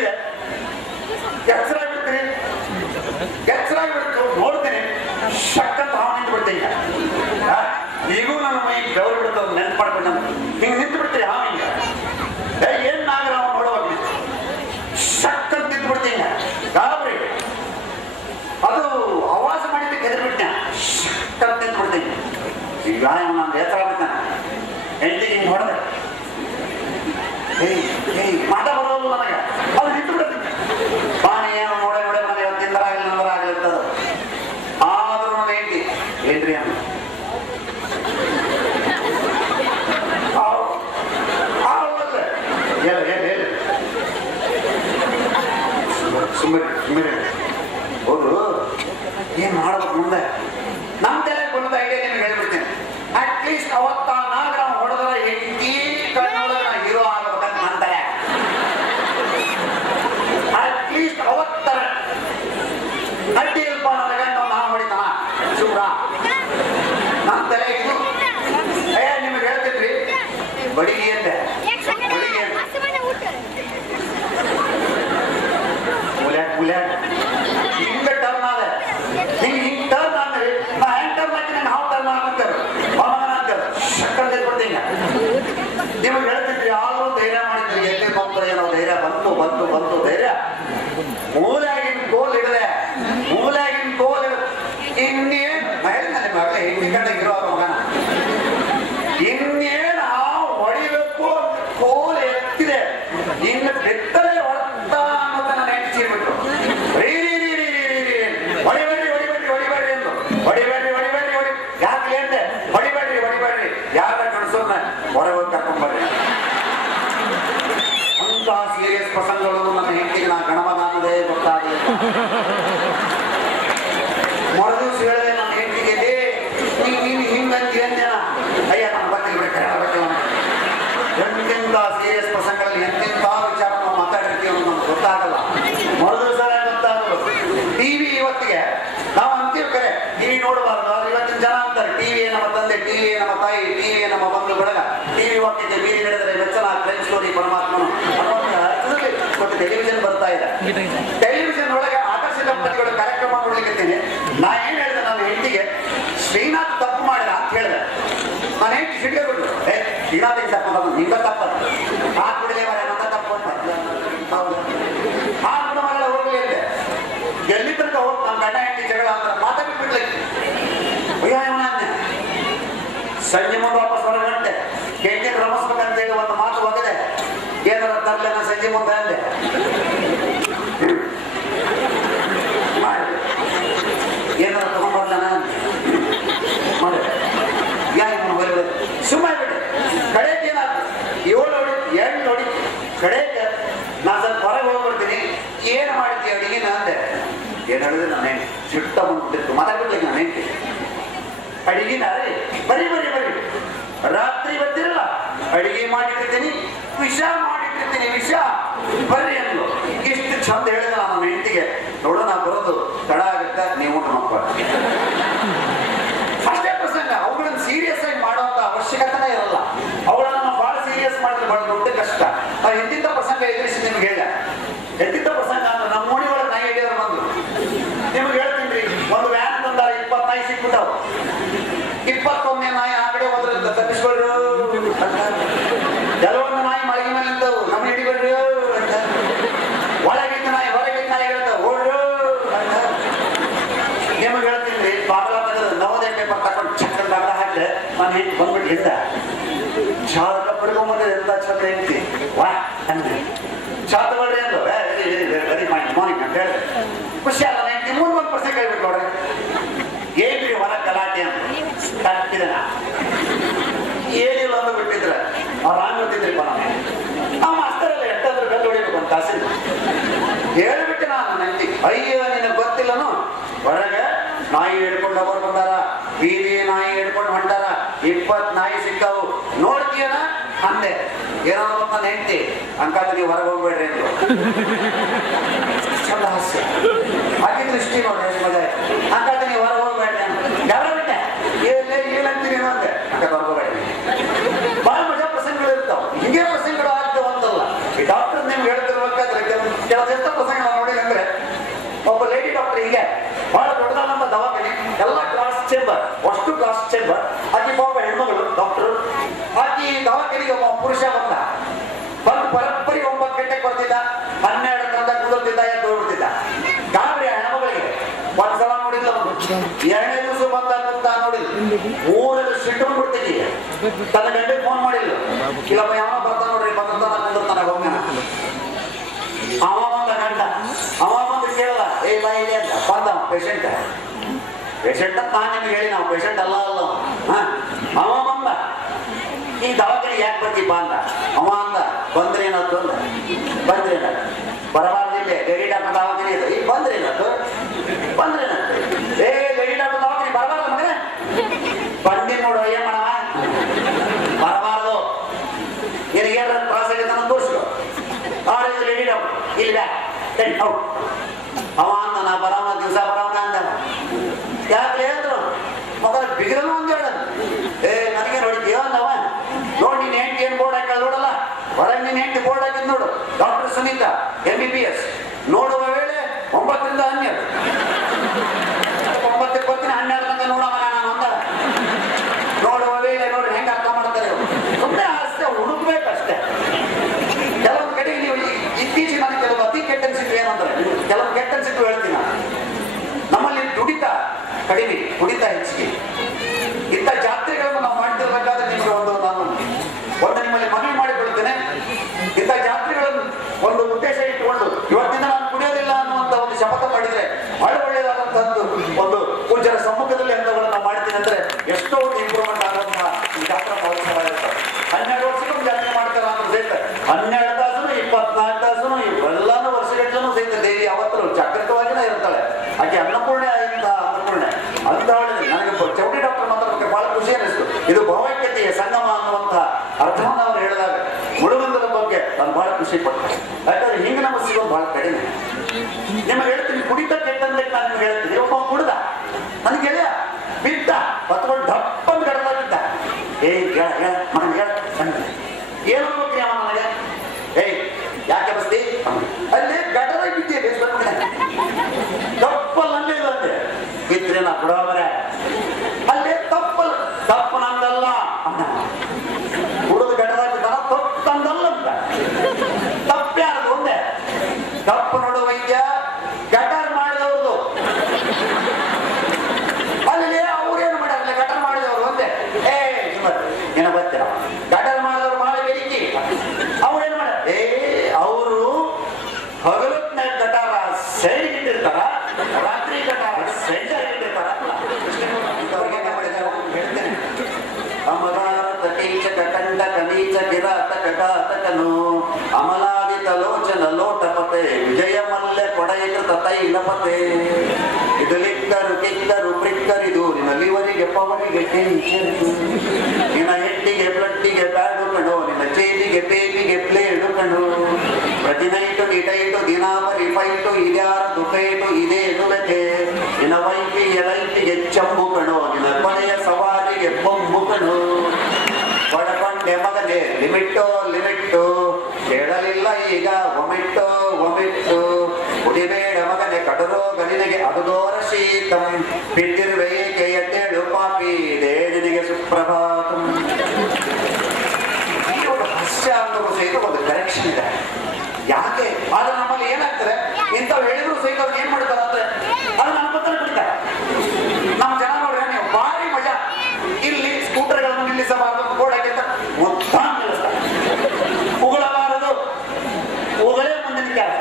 ಬಿದ್ದಿದೆ, ಎಚ್ಚರಾಗ್ಬಿಡ್ತೀನಿ, ಎಚ್ಚರಾಗ್ಬಿಡ್ತು ನೋಡ್ತೀನಿ, ಶಕ್ಕಂತ ಹಾವು ನಿಂತು ಬಿಡ್ತೀನಿ. ಈಗೂ ನನ್ನ ಮೈ ಗೌರಿ ಬಿಡ್ತದ ನೆನ್ಪು ಮಾಡ್ಕೊಂಡು ಹಿಂಗೆ ನಿಂತು ಬಿಡ್ತೀವಿ ಹಾವು ಹಿಂಗೆ. ಏನ್ ನಾಗರಾವ ನೋಡುವಾಗ ಶಕ್ಕಂತ ನಿಂತು ಬಿಡ್ತೀನಿ, ಗಾಬರಿ. ಅದು ಆವಾಜ ಮಾಡಿದ್ದಕ್ಕೆ ಹೆದರ್ಬಿಟ್ಟೆ, ಶಕ್ಕಂತ ನಿಂತು ಬಿಡ್ತೀನಿ. ಈಗ ನಾನು ಎತ್ತರ ಆಗ್ಬಿಡ್ತಾನೆ, ಹೆಂಡತಿಗೆ ಹಿಂಗೆ ಹೊಡೆದೆ, ಮಾಟ ಬರೋದು ನನಗೆ, ಅದು ನಿಂತು ಬಿಡ್ತೀನಿ. ಬಾಣಿ ಏನು ನೋಡೇ ನೋಡೇ ನನಗೆ ಇವತ್ತಿಂದರ ಆಗಲಿ ನಂದರ ಆಗಲಿರ್ತದ. ಆದ್ರೂ ನನ್ನ ಹೆಂಡತಿ ಏನ್ರಿ ಅಮ್ಮ ಸುಮ್ಮನೆ ಹೌದು. ಏನ್ ಮಾಡ್ಬೇಕು ಮುಂದೆ ನಮ್ ತಲೆ ಬಂದ ಐಡಿಯಾ ನಿಮ್ಗೆ ಹೇಳ್ಬಿಡ್ತೀನಿ. ಅಟ್ಲೀಸ್ಟ್ ಅವತ್ತ ನಾಗರಾವ್ ಹೊಡೆದ್ರ ಹೆಂಡತಿ ಕಣ್ಣೊಳಗ ನಾ ಹೀರೋ ಆಗ್ಬೇಕಂತ ನನ್ನ ತಲೆ. ಅಟ್ಲೀಸ್ಟ್ ಅವತ್ತರ ಅಡ್ಡಿ ಇಲ್ಪ ನನ್ನ ಗಂಡ ನಾ ಹೊಡಿತಾನ ಶುಭ್ರ ನನ್ನ ತಲೆ ಇದು. ನಿಮಗೆ ಹೇಳ್ತಿದ್ರಿ ಬಡಿಗೆ ಅಂದೆ, ಬಡಿಗೆ ಹಿಂಗ ಟರ್ನ್ ಆದ, ಹಿಂಗೆ ಹಿಂಗೆ ಟರ್ನ್ ಅಂದ್ರೆ ನಾ ಹೆಂಗ್ ಟರ್ನ್ ಹಾಕಿ ನಂಗೆ ಹಾವು ಟರ್ನ್ ಹಾಕಂತಾರೆ ಅಂತಾರೆ. ಶಕ್ಕರ್ ಕೊಡ್ತೀನಿ ನಿಮಗೆ ಹೇಳ್ತಿದ್ರಿ. ಆದ್ರೂ ಧೈರ್ಯ ಮಾಡಿದ್ರಿ, ಎಲ್ಲಿ ಬಂತು ಏನೋ ಧೈರ್ಯ ಬಂತು ಬಂತು ಬಂತು ಧೈರ್ಯ. ಮೂಲೆಯಾಗಿನ ಕೋಲ್ ಹಿಡಿದೆ, ಮೂಲೆಯಾಗಿನ ಕೋಲ್ ಇನ್ನೇನ್ ಹೇಳಿದ್ನಲ್ಲಿ ಮಗಳ ಹೆಂಡಿ ಕಂಡಾಗಿರೋ ಮಗನ ಇನ್ನೇನ್ ಹಾವು ಹೊಡಿಬೇಕು ಕೋಲ್ ಎತ್ತಿದೆ. ಇನ್ನು ಬೆತ್ತಲೆ ಹೊಡ್ತ ಅನ್ನೋದ ನನ್ನ ಹೆಂಡಿ ಚೀರ್ಬಿಟ್ಟು ಹೊಡಿಬೇಡ್ರಿ ಹೊಡಿಬೇಡ್ರಿ ಹೊಡಿಬೇಡ್ರಿ ಎಂದು ಹೊಡಿಬೇಡ್ರಿ ಹೊಡಿಬೇಡ್ರಿ ಹೊಡಿ ಯಾಕೆ ಅಂದೆ ಹೊಡಿಬೇಡ್ರಿ ಹೊಡಿಬೇಡ್ರಿ ಯಾರ ಕಳಿಸೋನ್ನ ಹೊರಗೆ ಹೋಗಿ ಕರ್ಕೊಂಡ್ಬರ್ರಿ. ಅಂತ ಸೀರಿಯಸ್ ಪ್ರಸಂಗಗಳು ನನ್ನ ಹೆಂಡತಿಗೆ ನಾ ಗಣಮಗ ಅನ್ನೋದೇ ಗೊತ್ತಾಗಲಿಲ್ಲ. ಮರುದಿವ್ಸ ಹೇಳಿದೆ ನನ್ನ ಹೆಂಡತಿಗೆ, ನೀನು ಹಿಂಗಂತೀಯ ಅಂದೇನ? ಅಯ್ಯ ನಾನು ಬರ್ತೀನಿ ಬಿಡ್ತಾರೆ. ಎಂತೆಂಥ ಸೀರಿಯಸ್ ಪ್ರಸಂಗಗಳಲ್ಲಿ ಎಂತೆಂಥ ವಿಚಾರ ನಾವು ಮಾತಾಡಿರ್ತೀವಿ ಅನ್ನೋದು ನಮ್ಗೆ ಗೊತ್ತಾಗಲ್ಲ. ಮರುದಿವ್ಸ ಗೊತ್ತಾಗಲ್ಲ. ಟಿವಿ ಇವತ್ತಿಗೆ ನಾವು ಅಂತೀವಿ ಕರೆ ಟಿವಿ ನೋಡಬಾರ್ದು, ಆದ್ರೆ ಇವತ್ತಿನ ಜನ ಅಂತಾರೆ ಟಿವಿ ನಮ್ಮ ತಂದೆ, ಟಿವಿ ನಮ್ಮ ತಾಯಿ, ಟಿವಿ ನಮ್ಮ ಬಂಧು ಬಳಗ, ಟಿವಿ ವಾಕ್ಯಕ್ಕೆ ಮೀರಿ ನಡೆದರೆ ವೆಚ್ಚನ ಕ್ರೈಮ್ ಸ್ಟೋರಿ ಪರಮಾತ್ಮನು ಅನ್ನೋದನ್ನ ಅರ್ಥದಲ್ಲಿ ಮತ್ತು ಟೆಲಿವಿಷನ್ ಬರ್ತಾ ಇದೆ. ಟೆಲಿವಿಷನ್ ಒಳಗೆ ಆದರ್ಶ ದಂಪತಿಗಳ ಕಾರ್ಯಕ್ರಮ ನೋಡ್ಲಿಕ್ಕೆ ನಾ ಏನ್ ಹೇಳಿದೆ ನನ್ನ ಹೆಂಡತಿಗೆ, ಶ್ರೀನಾಥ್ ತಪ್ಪು ಮಾಡಿದ ಅಂತ ಹೇಳಿದೆ. ನಾನು ಹೆಂಡತಿ ಸಿಡ್ಗೆ ಬಿಟ್ಟು ಶ್ರೀನಾಥ್ ತಪ್ಪು ನಿಂಗ ತಪ್ಪ ಹಾಕ್ಬಿಡಲೇ ಮರ ನನ್ನ ತಪ್ಪು ಅಂತ ಹಾಕ್ಬಿಡ ಮರ ಹೋಗ್ಲಿ ಅಂದೆ. ಎಲ್ಲಿ ತನಕ ಹೋಗಿ ನಮ್ಮ ಗಂಡ ಹೆಂಡತಿ ಜಗಳ ಅಂದ್ರೆ ಮಾತಾಡ್ಬಿಡ್ಲಿ ಅಯ್ಯವನ ಅಂದೆ. ಸಂಜೆ ಮುಂದೆ ವಾಪಸ್ ಹೊರಗಂಟೆ ಹೆಂಡತಿ ರಮಿಸ್ಬೇಕಂತೇಳಿ ಒಂದು ಮಾತು ಹೋಗಿದೆ. ಏನಾರ ತರಲೆ ನಾ ಸಂಜೆ ಮುಂದೆ ಅಂದೆ ಮಾಡಿ ಏನಾರ ತಗೊಂಡ್ಬರ್ಲಾನ ಮಾಡಿ ಯಾರು ಬರಬೇಕು ಸುಮ್ಮನೆ ಬಿಟ್ಟು ಕಡೆಗೆ ಏನಾಗ್ತದೆ 7 ನೋಡಿ 8 ನೋಡಿ ಕಡೆಗೆ ನಾನು ಸ್ವಲ್ಪ ಹೊರಗೆ ಹೋಗ್ಬಿಡ್ತೀನಿ. ಏನು ಮಾಡಿದ್ವಿ ಅಡಿಗೆನ ಅಂದೆ. ಏನು ಹೇಳಿದ್ರೆ ನಾನು ಹೆಂಡತಿ ಸಿಟ್ಟ ಬಂದ್ಬಿಟ್ಟಿತ್ತು, ಮಾತಾಡ್ಬಿಡ್ಲಿಕ್ಕೆ ನಾನು ಹೆಂಡತಿ ಅಡಿಗೆನ ರೀ ಬರೀ ಬರೀ ಬರೀ ರಾತ್ರಿ ಬರ್ತಿರಲ್ಲ ಅಡಿಗೆ ಮಾಡಿಟ್ಟಿರ್ತೀನಿ, ವಿಷ ಮಾಡಿಟ್ಟಿರ್ತೀನಿ, ವಿಷ ಬರ್ರಿ ಅಂದ್ರು. ಇಷ್ಟು ಚಂದ ಹೇಳಿದ ನನ್ನ ಹೆಂಡತಿಗೆ, ನೋಡು ನಾ ಬರೋದು ತಡ ಆಗುತ್ತೆ, ನೀವು ಮಕ್ಕಳು ಅಷ್ಟೇ ಪ್ರಸಂಗ. ಅವುಗಳನ್ನು ಸೀರಿಯಸ್ ಆಗಿ ಮಾಡುವಂತ ಅವಶ್ಯಕತೆನೇ ಇರಲ್ಲ. ಅವುಗಳನ್ನ ನಾವು ಬಹಳ ಸೀರಿಯಸ್ ಮಾಡಿದ್ರೆ ಬಹಳ ದೊಡ್ಡ ಕಷ್ಟ. ನಾವು ಎಂತಿಂತ ಪ್ರಸಂಗ ಎದುರಿಸಿ ನಿಮ್ಗೆ ಹೇಳ, ಎಂತಿಂತ ಪ್ರಸಂಗ ಅಂದ್ರೆ ನಮ್ಮ ಓಣಿ ಒಳಗೆ ನಾಯಿ ಹಿಡಿಯೋರು ಬಂದ್ರು. ನಿಮ್ಗೆ ಹೇಳ್ತೀನಿ, ಒಂದು ವ್ಯಾನ್ ತಂದಾರ 20 ನಾಯಿ ಸಿಕ್ಬಿಟ್ಟವು. 21ನೇ ನಾಯಿ ಆ ಕಡೆ ಹೋದ್ರಿಂದ ತಪ್ಪಿಸ್ಕೊಳ್ರು ಅಂತ, ಕೆಲವೊಂದು ನಾಯಿ ಮಳಗಿ ಮೇಲೆ ನಿಂತವು ನಮ್ಮ ಹಿಡಿಬೇಡ್ರಿ ಅಂತ, ಒಳಗಿದ್ದ ನಾಯಿ ಹೊರಗಿದ್ದ ನಾಯಿ ಹೇಳ್ತಾವ ಓಡ್ರು ಅಂತ. ನಿಮಗೆ ಹೇಳ್ತೀನಿ, ಬಾಗಲ ತೆಗೆದು ನವೋದಯ ಪೇಪರ್ ತಗೊಂಡು ಚಕ್ಕಂದ ಬಾಗಲ ಹಾಕಿದ್ರೆ ನಾನು ಹೆಂಗೆ ಬಂದ್ಬಿಟ್ಟು ಹಿಂದ ಚಾದ ಪಡ್ಕೊಂಬಂದ್ರೆ ಎಂತ ಚಂದ ಹೆಂಡ್ತಿ ವಾ ಅಂದ್ರೆ ಚಾ ತಗೊಳ್ರಿ ಅಂದ್ರು. ವೆರಿ ಮಾರ್ನಿಂಗ್ ಅಂತ ಹೇಳಿದೆ. ಖುಷಿ ಅಲ್ಲ ಹೆಂಡ್ತಿ 3-1% ಹೇಳ್ಬಿಟ್ಟು ನೋಡ್ರಿ. ಏನ್ರಿ ಹೊರ ಗಲಾಟೆ ಅಂತ ಕಟ್ಟಿದ ಏನಿಲ್ಲ ಅಂದು ಬಿಟ್ಟಿದ್ರೆ ಅವ್ರು ರಾಂಗಿರ್ತಿದ್ರಿಪ್ಪ ನಾವು ಮಾಸ್ತರಲ್ಲ ಎಷ್ಟಾದ್ರೂ ಬೆಲ್ಲ ಹೊಡಿಬೇಕು ಅಂತ ಕಾಸಿಲ್ಲ ಹೇಳ್ಬಿಟ್ಟೆ ನಾನು ನಂಟಿ. ಅಯ್ಯೋ ನಿನಗೆ ಗೊತ್ತಿಲ್ಲನು, ಹೊರಗೆ ನಾಯಿ ಹಿಡ್ಕೊಂಡು ಹೋಗೋರು ಬಂದಾರ, ಬೀದಿ ನಾಯಿ ಹಿಡ್ಕೊಂಡು ಹೊಂಟಾರ, 20 ನಾಯಿ ಸಿಕ್ಕಾವು ನೋಡ್ತೀಯನ ಅಂದೆ. ಏನೋ ನನ್ನ ಹೆಂಡತಿ ಅಂಕಾಲ ನೀವು ಹೊರಗೆ ಹೋಗ್ಬೇಡ್ರಿ ಅಂದ್ರು. ಚಂದ ಹಾಸ್ಯ ಹಾಕಿ ದೃಷ್ಟಿ ನೋಡ್ರಿ ಎಷ್ಟು ಮಜಾ ಆಯ್ತು. ಅಂಕಾಲ ನೀವು ಹೊರಗೆ ಹೋಗ್ಬೇಡ್ರಿ ಅಂತ ಯಾರ ಬಿಟ್ಟೆ ಏನಂತೀನಿ ಏನೋ ಅಂದೆ. ಅಂಕ ಹೊರಗೋಗ್ಬೇಡ್ರಿ. ಬಹಳ ಮಜಾ ಪ್ರಸಂಗಗಳು ಇರ್ತಾವ. ಹಿಂಗೆ ಪ್ರಸಂಗಗಳು ಆಗ್ತಾವ ಅಂತಲ್ಲ. ಈ ಡಾಕ್ಟರ್ ನಿಮ್ಗೆ ಹೇಳ್ತಿರ್ಬೇಕಾದ್ರೆ ಕೆಲವೊಂದೆಂತ ಪ್ರಸಂಗ ನೋಡಿ ಅಂದ್ರೆ ಒಬ್ಬ ಲೇಡಿ ಡಾಕ್ಟರ್ ಹೀಗೆ ಬಹಳ ದೊಡ್ಡದಾದಂತ ದವಾಖಾನೆ, ಎಲ್ಲ ಗ್ಲಾಸ್ ಚೇಂಬರ್, ಅಷ್ಟು ಗ್ಲಾಸ್ ಚೇಂಬರ್. ಆಕಿ ಪಾಪ ಹೆಣ್ಮಗಳು ಡಾಕ್ಟರ್. ಆಕಿ ದವಾಖಾನೆಗೆ ಒಬ್ಬ ಪುರುಷ ಬಂದ ಬರೋಬ್ಬರಿ 9 ಗಂಟೆಗೆ ಬರ್ತಿದ್ದ, 12 ಗಂಟೆ ಕುದುರ್ತಿದ್ದ, ಎದ್ದು ಹೋಗ್ಬಿಡ್ತಿದ್ದ. ಗಾಬರಿ ಆ ಹೆಣ್ಮಗಳಿಗೆ. ಒಂದ್ಸಲ ನೋಡಿಲ್ಲ, 2ನೇ ದಿವಸ ಬಂದ ನೋಡಿಲ್ಲ, 3 ಸಿಟ್ಟು ಬಿಡ್ತಿದ್ದಿ. ತನ್ನ ಗಂಟೆಗೆ ಫೋನ್ ಮಾಡಿಲ್ಲ, ಇಲ್ಲಪ್ಪ ಯಾವ ಬರ್ತಾನ ನೋಡ್ರಿ, ಬಂದಿರ್ತಾನ ಕುಂದಿರ್ತಾನ ಒಮ್ಮೆ. ಅವ ಬಂದ ಗಂಡ, ಅವ ಬಂದು ಕೇಳಲ್ಲ, ಏ ಬಾ ಇದೆ ಅಂತ ಬಂದ ಪೇಷಂಟ್ ಅಂತ ನಾನು ನಿಮ್ಗೆ ಹೇಳಿ, ನಾವು ಪೇಷಂಟ್ ಅಲ್ಲ ಅವ ಬಂದ. ಈ ದವಾಖಾನೆ ಯಾಕೆ ಬರ್ತೀಪ್ಪ ಅಂದ. ಅವ ಅಂದ, ಬಂದ್ರೇನತ್ತು ಅಂದ. ಬಂದ್ರೇನತ್ತು ಬರಬಾರ್ದಿಲ್ಲ, ಲೇಡಿ ಡಾಕ್ಟರ್ ದವಾಖಾನೆ ಇದು. ಈಗ ಬಂದ್ರೇನತ್ತು ಏ ಲೇಡಿ ಡಾಕ್ಟರ್ ದವಾಖಾನೆ ಬರಬಾರ್ದು ಮಗನ. ಬಂದಿ ನೋಡು, ಏನ್ ಮಾಡವ ಬರಬಾರ್ದು, ನಿನಗೇನ ತ್ರಾಸ ಆಗಿದೆ ಅಂತ ತೋರಿಸ್ಕೊ. ಲೇಡಿ ಡಾಕ್ಟರ್ ಇಲ್ಲ ಅವ ಅಂದ, ನಾ ಬರವ ದಿವಸ ಬರವನ ಅಂದ. ಯಾಕೆ ಹೇಳಿದ್ರು ಮಗ ಬಿಗಿರನು ಒಂದು ಹೇಳೋದು. ಏ ನನಗೆ ನೋಡಿದ್ಯೋ ಅಂದವ. ನೋಡಿ ನೀನ್ ಹೆಂಡತಿ ಏನ್ ಬೋರ್ಡ್ ಹಾಕಿ ನೋಡಲ್ಲ, ಹೊರಗೆ ನೀನ್ ಹೆಂಡತಿ ಬೋರ್ಡ್ ಹಾಕಿದ್ ನೋಡು, ಡಾಕ್ಟರ್ ಸುನೀತಾ MBBS. ನೋಡುವ ವೇಳೆ 9 ರಿಂದ 12, 9ಕ್ಕೆ ಬರ್ತೀನಿ 12 ತನಕ ನೋಡವ ನಾನು ಅಂದ. ನೋಡುವ ವೇಳೆ ನೋಡಿ ಹೆಂಗ ಅರ್ಥ ಮಾಡ್ತಾರೆ. ಸುಮ್ಮನೆ ಅಷ್ಟೇ ಹುಡುಕ್ಬೇಕಷ್ಟೇ. ಕೆಲವೊಂದು ಕಡೆ ನೀವು ಇತ್ತೀಚೆಗೆ ನನಗೆ ಕೆಲವು ಅತಿ ಕೆಟ್ಟ ಅನ್ಸಿಟ್ಟು ಏನಂದ್ರೆ, ಕೆಲವು ಕೆಟ್ಟ ಅನ್ಸಿಟ್ಟು ಹೇಳ್ತೀನಿ ನಾನು. ನಮ್ಮಲ್ಲಿ ದುಡಿತ ಕಡಿಮೆ, ಕುಡಿತ ಹೆಚ್ಚಿಗೆ. ಇಂಥ ಜಾತ್ರೆಗಳನ್ನು ನಾವು ಮಾಡ್ತಿರ್ಬೇಕಾದ್ರೆ ನಿಮಗೆ ನಾನು ನಿಮ್ಮಲ್ಲಿ ಮನವಿ ಮಾಡಿಕೊಳ್ತೇನೆ. ಇಂಥ ಜಾತ್ರೆಗಳನ್ನು ಒಂದು ಉದ್ದೇಶ ಇಟ್ಟುಕೊಂಡು ಇವತ್ತಿಂದ ನಾನು ಕುಡಿಯೋದಿಲ್ಲ ಅನ್ನುವಂತ ಒಂದು ಶಪಥ ಮಾಡಿದ್ರೆ ಬಹಳ ಒಳ್ಳೆಯದಾದಂತಹದ್ದು ಒಂದು ಪೂಜ್ಯರ ಸಮ್ಮುಖದಲ್ಲಿ ಅಂತವನ್ನು ನಾವು ಮಾಡ್ತೀನಿ ಅಂದ್ರೆ ಎಷ್ಟೋ ಒಂದು ಇಂಪ್ರೂವ್ಮೆಂಟ್ ಆಗುವಂತಹ ಈ ಜಾತ್ರಾ ಮಹೋತ್ಸವ ಇರ್ತದೆ. 12 ವರ್ಷಕ್ಕೂ ಜಾತ್ರೆ ಮಾಡ್ತಾರ ಅಂತ ಸಹಿತ 12 ತಾಸು 24 ತಾಸು ಇವೆಲ್ಲಾನು ವರ್ಷಗಟ್ಟಲೂ ಸಹಿತ ದೇವಿ ಅವತ್ತು ಜಾಗೃತವಾಗಿನೇ ಇರ್ತಾಳೆ. ಆಕೆ ಅನ್ನಪೂರ್ಣೆ ಅಂತ ಹೇಳಿದ್ರೆ ನನಗೆ ಚೌಟಿ ಡಾಕ್ಟರ್ ಮಾತಾಡೋಕೆ ಬಹಳ ಖುಷಿ ಅನಿಸ್ತು. ಇದು ಭಾವೈಕ್ಯತೆಯ ಸಂಗಮ ಅನ್ನುವಂತಹ ಅರ್ಥವನ್ನು ಅವರು ಹೇಳಿದಾಗ ಮುಳುಗಂದದ ಬಗ್ಗೆ ನಾನು ಬಹಳ ಖುಷಿ ಪಟ್ಟೆ. ಯಾಕಂದ್ರೆ ಹಿಂಗೆ ನಮ್ಮ ಸಿಗೋದು ಬಹಳ ಕಡಿಮೆ. ನಿಮಗೆ ಹೇಳ್ತೀನಿ, ಕುಡಿತ ಕೆಟ್ಟಂದ್ರೆ ನಾನು ನಿಮ್ಗೆ ಹೇಳ್ತೀನಿ. ಒಬ್ಬ ಕುಡ್ದ, ನನಗೆ ಗೆಳೆಯ ಬಿದ್ದ, ಹೊತ್ಕೊಂಡು ಡಪ್ಪಂದು ಗಡದಾಗಿದ್ದ. ಏನು ಹೋಗ್ರಿ ಅವ ನನಗೆ, ಏಯ್ ಯಾಕೆ ಬಸ್ತಿ ಅಲ್ಲಿ ಗಡದಾಗ ಬಿದ್ದೆ ತಪ್ಪಲ್ ಅಲ್ಲೇ ಇಲ್ಲಂತೆ ಬಿದ್ರೆ ನಾ ಬಿಡೋದ್ರೆ ಅಲ್ಲೇ ತಪ್ಪು ನಂದಲ್ಲ ಹುಡುಗ ಗಡದಾಗ ತಪ್ಪು ತಂದಲ್ಲ ಅಂತ. ತಪ್ಪ್ಯಾರದು ಒಂದೇ, ತಪ್ಪು ನೋಡು ವೈದ್ಯ ಗಟರ್ ಮಾಡಿದವ್ರದು. ಅಲ್ಲಿ ಅವ್ರೇನು ಮಾಡ್ಯಾರಲ್ಲ, ಗಟರ್ ಮಾಡಿದವ್ರು ಒಂದೇ. ಏನ ಬರ್ತೀರ ಗಟರ್ ಮಾಡಿದವ್ರು ಬಹಳ ಬೇಡಿಕೆ. ಅವ್ರೇನು ಮಾಡ ಅವರು ಹಗಲೊತ್ತಿನಾಗ ಗಟಾರ ಸೈಡ್ ಇಟ್ಟಿರ್ತಾರ, ರಾತ್ರಿ ಗಟಾರ ಸೈಡ್ ಇಟ್ಟಿರ್ತಾರ. ಹೇಳ್ತೇನೆ, ಅಮರಾರತ ಕೀಚಕ ಕಂಡ ಕನೀಚ ಕಿರಾತ ಕಟಾತಕನು ಅಮಲಾದಿತ ಲೋಚನ ಲೋಟಪತೆ ವಿಜಯ ಮಲ್ಲೆ ಕೊಡೈಕೃತ ತೈಲಪತೆ. ಇದು ಲಿಕ್ಕರು ಕಿಕ್ಕರು ಪ್ರಿಕ್ಕರಿದು ನಿನ್ನ ಲಿವರಿಗೆ ಪವರಿಗೆ ಟೆನ್ಷನ್, ನಿನ್ನ ಹೆಟ್ಟಿಗೆ ಬ್ಲಡ್ಡಿಗೆ ಬ್ಯಾಡು ಕಣು, ನಿನ್ನ ಚೇತಿಗೆ ಪೇಪಿಗೆ ಪ್ಲೇಡು ಕಣು. ಪ್ರತಿ ನೈಟು ನಿಟೈಟು ದಿನಾಪರಿ ಫೈಟು ಇದ್ಯಾರದು ಪೇಟು ಇದೇನು ಬೆಲೆ. ನಿನ್ನ ವೈಫಿ ಎಲೈಟಿಗೆ ಚಂಬು ಕಣು, ನಿನ್ನ ಕೊನೆಯ ಸವಾರಿಗೆ ಬೊಂಬು ಕಣು. ಪಡಕೊಂಡೆ ಮಗನೇ ಲಿಮಿಟ್ಟು ಕೇಳಲಿಲ್ಲ ಈಗ ಒಮಿಟ್ಟು ಕುಡಿಬೇಡ ಮಗನೆ ಕಡುರೋಗ ನಿನಗೆ ಅದುಗೋರ ಶೀತಂ. ಬಿಟ್ಟಿರುವೆ ಏಕೆ ಎದ್ದೇಳು ಪಾಪಿ ದೇನಿಗೆ ಸುಪ್ರಭಾತಂ. ಈ ಒಂದು ಹಾಸ್ಯ ಅನ್ನೋದು ಸಹಿತ ಒಂದು ಕರೆಕ್ಷನ್ ಇದೆ. ಯಾಕೆ ಆದ್ರೆ ನಮ್ಮಲ್ಲಿ ಏನಾಗ್ತದೆ, ಇಂಥವು ಹೇಳಿದ್ರು ಸಹಿತ ಅವ್ರು ಏನ್ ಮಾಡ್ತಾರೆ ಅಂದ್ರೆ ಅದು ನನ್ನ ಪತ್ರ ಬಿಡ್ತಾರೆ. ನಮ್ಮ ಜನ ನೋಡ್ರೆ ನೀವು ಭಾರಿ ಮಜಾ, ಇಲ್ಲಿ ಸ್ಕೂಟರ್ಗಳನ್ನು ನಿಲ್ಲಿಸಬಾರದು ಬೋರ್ಡ್ ಹಾಕಿರ್ತ ಮೊತ್ತ ನಿಲ್ಲಿಸ್ತಾರೆ. ಉಗುಳಬಾರದು, ಉಗಳೇ ಮುಂದಿನ ಕೆಲಸ.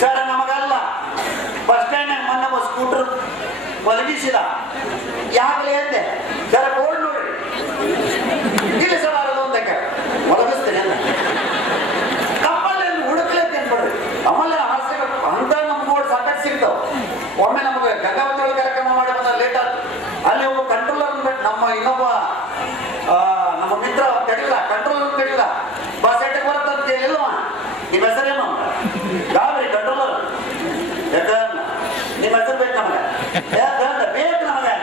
ಸರ್ ನಮಗಲ್ಲ, ಬಸ್ ಸ್ಟ್ಯಾಂಡ್ ಮೊನ್ನೆ ಸ್ಕೂಟರ್ ಮಲಗಿಸಿದ, ಯಾಗಲೇ ಅಂದೆ ಸರ್ ಬೋರ್ಡ್ ನೋಡ್ರಿ ನಿಲ್ಲಿಸಬಾರದು ಅಂತ ಮಲಗಿಸ್ತೇನೆ ಅಂತ. ನಮ್ಮಲ್ಲಿ ಹುಡುಕ್ಲೇತೆ ಅನ್ಬಿಡ್ರಿ, ನಮ್ಮಲ್ಲಿ ಹಾಸ್ಯ ಅಂತ ನಮ್ಮ ಬೋರ್ಡ್ ಸಾಕಷ್ಟು ಸಿಗ್ತಾವ. ಒಮ್ಮೆ ನಮಗೆ ಗಂಗಾವತಿ ಕಾರ್ಯಕ್ರಮ ಮಾಡಿ ಬಂದ ಲೇಟ್ ಆಯ್ತು. ಅಲ್ಲಿ ಒಬ್ಬ ಕಂಟ್ರೋಲರ್ ನಮ್ಮ ಇನ್ನೊಬ್ಬ ನಮ್ಮ ಮಿತ್ರ ತಡಿಲ್ಲ, ಕಂಟ್ರೋಲರ್ ತಡಿಲ್ಲ, ಬಸ್ ಎಟ್ಟಕ್ಕೆ ಬರುತ್ತಂತ ಹೇಳಿಲ್ವ, ನಿಮ್ಮ ಹೆಸರೇನು ಅಂತ ಗಾಬರಿ ಕಂಟ್ರೋಲರ್. ಯಾಕಂದ್ರ ನಿಮ್ಮ ಹೆಸರು ಬೇಕು ನಮಗೆ, ಯಾಕಂದ್ರೆ ಬೇಕು ನಮಗೆ.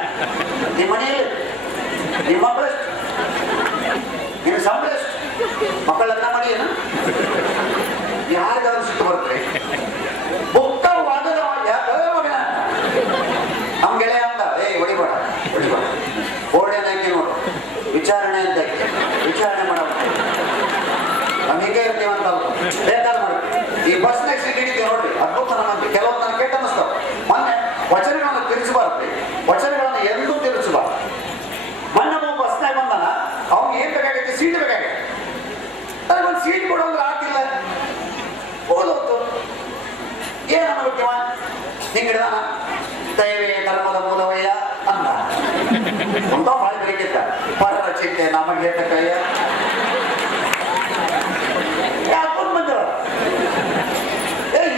ನಿಮ್ಮ ಮನೆಯಲ್ಲಿ ನಿಮ್ಮ ಮಕ್ಕಳು ಎಷ್ಟು, ನಿಮ್ಮ ಸಂಬಳ ಎಷ್ಟು, ಮಕ್ಕಳ ಲಗ್ನ ಮಾಡಿ ಏನು, ಈ ಹಿಂಗಿಡ್ದಾನ ದಯವೇ ಧರ್ಮದ ಮೂಲವಯ್ಯ ಅಂದ ಒಂದು ಬಾಳಿ ಬೆಳಿಗ್ಗೆದ್ದ ಪರರ ಚಿಟ್ಟೆ ನಮಗೆ ಕೈಯ ಯಾಕೊಂಡು ಬಂದವ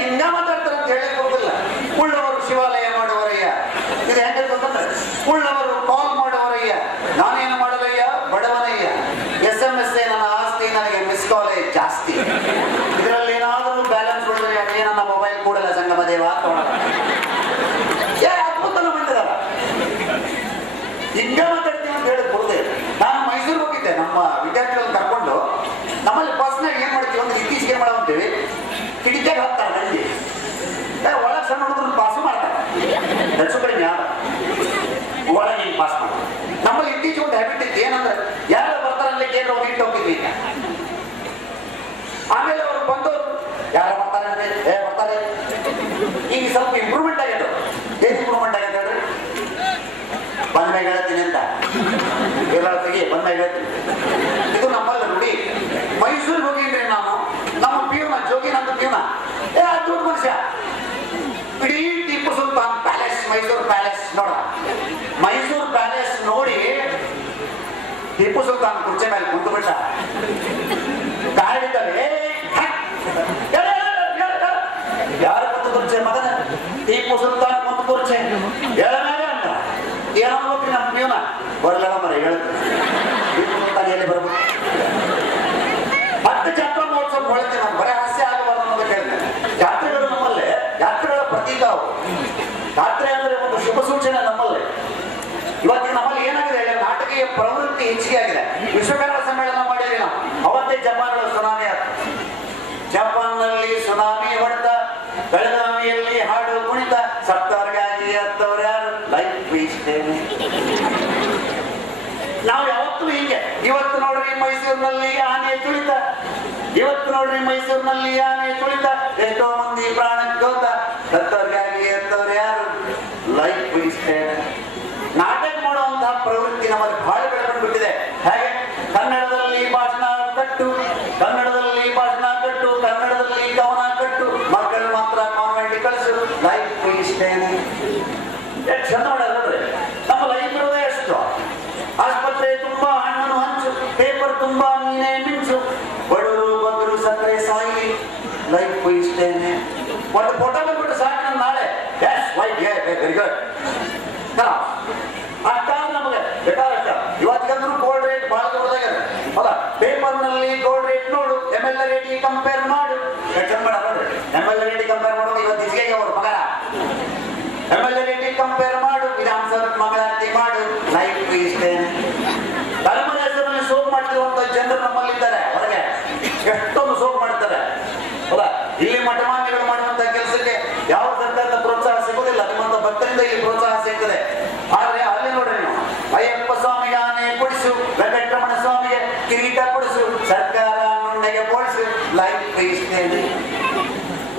ಹಿಂಗ ಮಾತಾಡ್ತಾರ ಅಂತ ಹೇಳಕ್ ಹೋಗಿಲ್ಲ. ಉಳ್ಳವರು ಶಿವಾಲಯ ಮಾಡುವರಯ್ಯ, ಇದು ಹೆಂಗೆ ಗೊತ್ತಂದ್ರೆ ಉಳ್ಳವರು ಕಾಲ್ ಮಾಡುವರಯ್ಯ, ನಾನೇನು ಮಾಡಲಯ್ಯ ಬಡವನಯ್ಯ, SMS ನನ್ನ ಆಸ್ತಿ, ನನಗೆ ಮಿಸ್ ಕಾಲೇ ಜಾಸ್ತಿ, ಇದರಲ್ಲಿ ಏನಾದರೂ ಬ್ಯಾಲೆನ್ಸ್ ಉಳಿದ್ರೆ ಅದೇ ನನ್ನ ಮೊಬೈಲ್ ಕೂಡಲ್ಲ ಸಂಗಮ ದೇವ ಅದ್ಭುತನ ಬಂದಿದಾರ. ಹಿಂಗ ಮಾತಾಡ್ತೀವಿ ಅಂತ ಹೇಳಿ ಬರುದೇ. ನಾನು ಮೈಸೂರಿಗೆ ಹೋಗಿದ್ದೆ ನಮ್ಮ ವಿದ್ಯಾರ್ಥಿಗಳನ್ನು ಕರ್ಕೊಂಡು. ನಮ್ಮಲ್ಲಿ ಬಸ್ನಾಗ ಏನ್ ಮಾಡ್ತೀವಿ ಅಂದ್ರೆ ಇತ್ತೀಚೆಗೆ ಏನ್ ಮಾಡ್ತೀವಿ, ಕಿಡಿಕಾಗ ಹಾಕ್ತಾರೆ ನಂಗೆ ಒಳಗೆ ಸಣ್ಣ ಹುಡುಗರು ಪಾಸ್ ಮಾಡ್ತಾರೆ, ಹೆಚ್ಚು ಕಡಿಮೆ ಯಾರು ಒಳಗೆ ಹಿಂಗೆ ಪಾಸ್ ಮಾಡ್ತಾರೆ. ನಮ್ಮಲ್ಲಿ ಇತ್ತೀಚೆಗೆ ಒಂದು ಹ್ಯಾಬಿಟ್ ಇತ್ತು, ಏನಂದ್ರೆ ಯಾರು ಬರ್ತಾರೆ ಅನ್ಲಿಕ್ಕೆ ಏನೋ ಒಂದು ಇಟ್ಟು ಹೋಗಿದ್ವಿ. ಈಗ ಆಮೇಲೆ ಅವ್ರು ಬಂದವರು ಯಾರು ಬರ್ತಾರೆ ಅಂದ್ರೆ ಬರ್ತಾರೆ. ಈಗ ಸ್ವಲ್ಪ ಇಂಪ್ರೂವ್ಮೆಂಟ್ ಆಗಿದೆ. ಏನ್ ಇಂಪ್ರೂವ್ಮೆಂಟ್ ಆಗಿದೆ ಅಂದ್ರೆ ಬಂದ್ಮ್ಯಾಗ ಹೇಳ್ತೀನಿ ಅಂತ ತೆಗಿ ಬಂದ್ಮ್ಯಾಗ ಹೇಳ್ತೀನಿ. ಇದು ನಮ್ಮಲ್ಲಿ ರೂಢಿ. ಮೈಸೂರಿಗೆ ಹೋಗಿದ್ರಿ ನಾನು, ನಮ್ಮ ಪೀವನ ಜೋಗಿನಂತ ಪೀವನ ಅದ್ಭುತ ಮನುಷ್ಯ. ಇಡೀ ಟಿಪ್ಪು ಸುಲ್ತಾನ್ ಪ್ಯಾಲೇಸ್, ಮೈಸೂರು ಪ್ಯಾಲೇಸ್ ನೋಡ, ಮೈಸೂರು ಪ್ಯಾಲೇಸ್ ನೋಡಿ ಟಿಪ್ಪು ಸುಲ್ತಾನ್ ಕುರ್ಚೆ ಮೇಲೆ ಕುಂತು ಬಿಟ್ಟ. ಕಾಲಿದ್ದಲ್ಲಿ ಯಾರು ಕುಂತು ಕುರ್ಚೆ ಮಗನ, ಟಿಪ್ಪು ಸುಲ್ತಾನ್ ಕುಂತು ಕುರ್ಚೆ ಎಳಮೇಲೆ ಅಂತ ಏನೋ ಹೋಗ್ತೀನಿ ನಮ್ಮ ಪೀವನ ಬರಲ್ಲ ಮರ ಹೇಳ್ತೀನಿ. ಟಿಪ್ಪು ಸುಲ್ತಾನ್ ಎಲ್ಲಿ ಬರ್ಬೋದು? ಮತ್ತೆ ಜಾತ್ರಾ ಮಹೋತ್ಸವ ಹೊಳ್ತೀನಿ ನಾನು, ಬರೀ ಹಾಸ್ಯ ಆಗಬಾರ್ದು ಅಂತ ಹೇಳ್ತೇನೆ. ಜಾತ್ರೆಗಳು ನಮ್ಮಲ್ಲೇ ಜಾತ್ರೆಗಳ ಪ್ರತೀಕ ಅವು. ಜಾತ್ರೆ ಅಂದ್ರೆ ಒಂದು ಶುಭ ಸೂಚನೆ ನಮ್ಮಲ್ಲಿ. ಇವತ್ತಿನ ನಮ್ಮಲ್ಲಿ ಏನಾಗಿದೆ, ನಾಟಕೀಯ ಪ್ರವೃತ್ತಿ ಹೆಚ್ಚಿಗೆ ಆಗಿದೆ. ವಿಶ್ವಕರ್ಮ ಸಮ್ಮೇಳನ ಮಾಡಿದ್ವಿ ನಾವು, ಅವತ್ತೇ ಜಪಾನ್ಗಳು ಸುನಾಮಿ ಆಯ್ತು. ಜಪಾನ್ನಲ್ಲಿ ಸುನಾಮಿ ಹೊಡೆತ, ಬೆಳಗಾವಿಯಲ್ಲಿ ಹಾಡು ಕುಣಿತ, ಸತ್ತವರಿಗಾಗಿ ಹತ್ತವ್ರು ಯಾರು, ಲೈಫ್ ಇಷ್ಟೇನೆ. ನಾವು ಯಾವತ್ತೂ ಹೀಗೆ. ಇವತ್ತು ನೋಡ್ರಿ ಮೈಸೂರಿನಲ್ಲಿ ಆನೆ ತುಳಿತ, ಇವತ್ತು ನೋಡ್ರಿ ಮೈಸೂರಿನಲ್ಲಿ ಆನೆ ತುಳಿತ, ಎಷ್ಟೋ ಮಂದಿ ಪ್ರಾಣಕ್ಕೋತ, ಸತ್ತವರಿಗಾಗಿ ಎತ್ತವ್ರು ಯಾರು, ಲೈಫ್ ಇಷ್ಟೇನೆ. ನಾಟಕ ಮಾಡುವಂತಹ ಪ್ರವೃತ್ತಿ ನಮ್ಮಲ್ಲಿ ಬಹಳ ಬೆಳೆದು ಬಿಟ್ಟಿದೆ. ಹಾಗೆ ಕನ್ನಡದಲ್ಲಿ ಭಾಷಣ ಕಟ್ಟು, ಕನ್ನಡದಲ್ಲಿ ಭಾಷಣ ಕಟ್ಟು, ಕನ್ನಡದಲ್ಲಿ ಗಮನ ಕಟ್ಟು, ಮಕ್ಕಳು ಮಾತ್ರ ಕಾನ್ವೆಂಟ್ ಕಳಿಸು, ಲೈಫ್ ಇಷ್ಟೇನೆ. ಎಷ್ಟು ಚಂದ ಮಾಡೋದು ನೋಡ್ರಿ. ನಮ್ಮ ಲೈಫ್ ಇರೋದೇ ಎಷ್ಟು. ಆಸ್ಪತ್ರೆ ತುಂಬಾ ಹಣ್ಣನ್ನು ಹಂಚು, ಪೇಪರ್ ತುಂಬಾ ನೀನೇ ಮಿಂಚು, ಬಡವರು ಬಗ್ಗರು ಸಕ್ಕರೆ ಸಾಯಿ, ಲೈಫ್ ಇಷ್ಟೇನೆ. ಒಂದು ಫೋಟೋ ಬಂದ್ಬಿಟ್ಟು ಸಾಕು ನಾನು ನಾಳೆ ವೆರಿ ಗುಡ್ ಅಷ್ಟ ನಮಗೆ ಬೇಕಾದಷ್ಟ. ಇವತ್ತಿಗಂದ್ರೂ ಗೋಲ್ಡ್ ರೇಟ್ ಬಹಳ ದೊಡ್ಡದಾಗಿದೆ. ಹೌದಾ? ಪೇಪರ್ ನಲ್ಲಿ ಗೋಲ್ಡ್ ರೇಟ್ ನೋಡು, MLA ರೇಟಿಗೆ ಕಂಪೇರ್ ಮಾಡು. ಚಂದ ಮಾಡ ನೋಡ್ರಿ, MLA ರೇಟಿಗೆ ಕಂಪೇರ್ ಮಾಡೋದು ಇವತ್ತು ಇಸ್ಗೆ ಅವ್ರ ಪಗಾರ. MLA ರೇಟಿಗೆ ಕಂಪೇರ್ ಮಾಡು, ವಿಧಾನಸೌಧ ಮಂಗಳಾರತಿ ಮಾಡು, ಲೈಫ್ ಇಷ್ಟೇನೆ. ಧರ್ಮದ ಹೆಸರಲ್ಲಿ ಸೋಪ್ ಮಾಡ್ತಿರುವಂತ ಜನರು ನಮ್ಮಲ್ಲಿದ್ದಾರೆ. ಹೊರಗೆ ಎಷ್ಟೊಂದು ಸೋಪ್ ಮಾಡ್ತಾರೆ. ಹೌದಾ? ಇಲ್ಲಿ ಮಠಮಾನ್ಯಗಳು ಮಾಡುವಂತ ಕೆಲಸಕ್ಕೆ ಯಾವ ಸರ್ಕಾರದ ಪ್ರೋತ್ಸಾಹ ಸಿಗುವುದಿಲ್ಲ. ನಿಮ್ಮಂತ ಭಕ್ತರಿಂದ ಇಲ್ಲಿ ಪ್ರೋತ್ಸಾಹ ಸಿಗ್ತದೆ. ಆದ್ರೆ ಅಲ್ಲಿ ನೋಡ್ರಿ ನೀವು, ಅಯ್ಯಪ್ಪ ಸ್ವಾಮಿಗೆ ಆನೆ ಕೊಡಿಸು, ವೆಂಕಟರಮಣ ಸ್ವಾಮಿಗೆ ಕಿರೀಟ ಕೊಡಿಸು, ಸರ್ಕಾರ ನುಣ್ಣಗೆ ಬೋಳಿಸು, ಲೈಫ್ ಇಷ್ಟೇನೆ.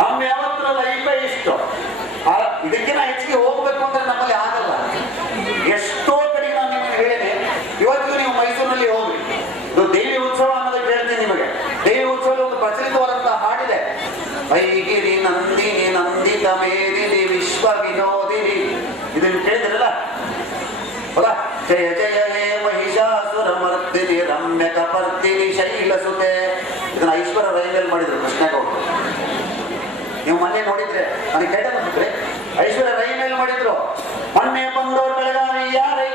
ನಮ್ಮ ಯಾವತ್ತೂ ಲೈಫೇ ಇಷ್ಟು. ಇದಕ್ಕಿಂತ ಹೆಚ್ಚಿಗೆ ಹೋಗ್ಬೇಕು ಅಂದ್ರೆ ನಮ್ಮಲ್ಲಿ ಆಗಲ್ಲ. ಎಷ್ಟೋ ಕಡೆ ನಾನು ನಿಮಗೆ ಹೇಳಿದೆ. ಇವತ್ತಿಗೂ ನೀವು ಮೈಸೂರಿನಲ್ಲಿ ಹೋಗ್ರಿ, ಇದು ದೇವಿ ಉತ್ಸವ ಅನ್ನೋದಕ್ಕೆ ಹೇಳ್ತೀನಿ ನಿಮಗೆ. ದೇವಿ ಉತ್ಸವದಲ್ಲಿ ಒಂದು ಪ್ರಚಲಿತವಾದಂತಹ ಹಾಡಿದೆ, ಐಗಿರಿ ನಂದಿನಿ ನಂದಿತ ಮೇದಿನಿ ವಿಶ್ವ ವಿನೋದಿನಿ. ಇದನ್ನು ಕೇಳಿದ್ರಲ್ಲ? ಹೌದಾ? ಜಯ ಜಯ ಹೇ ಮಹಿಷಾಸುರ ಮರ್ದಿನಿ ರಮ್ಯ ಕಪರ್ದಿನಿ ಶೈಲಸುತೆ. ಇದನ್ನ ಐಶ್ವರ್ಯ ರೈ ಮೇಲೆ ಮಾಡಿದ್ರು ಕೃಷ್ಣಗೌಡರು. ನೀವು ಮೊನ್ನೆ ನೋಡಿದ್ರೆ ನನಗೆ ಕೇಟ ಬಂದಿದ್ರೆ ಐಶ್ವರ್ಯ ರೈ ಮೇಲೆ ಮಾಡಿದ್ರು. ಮೊನ್ನೆ ಬಂದವ್ರು ಬೆಳಗಾವಿ ಯಾರೈ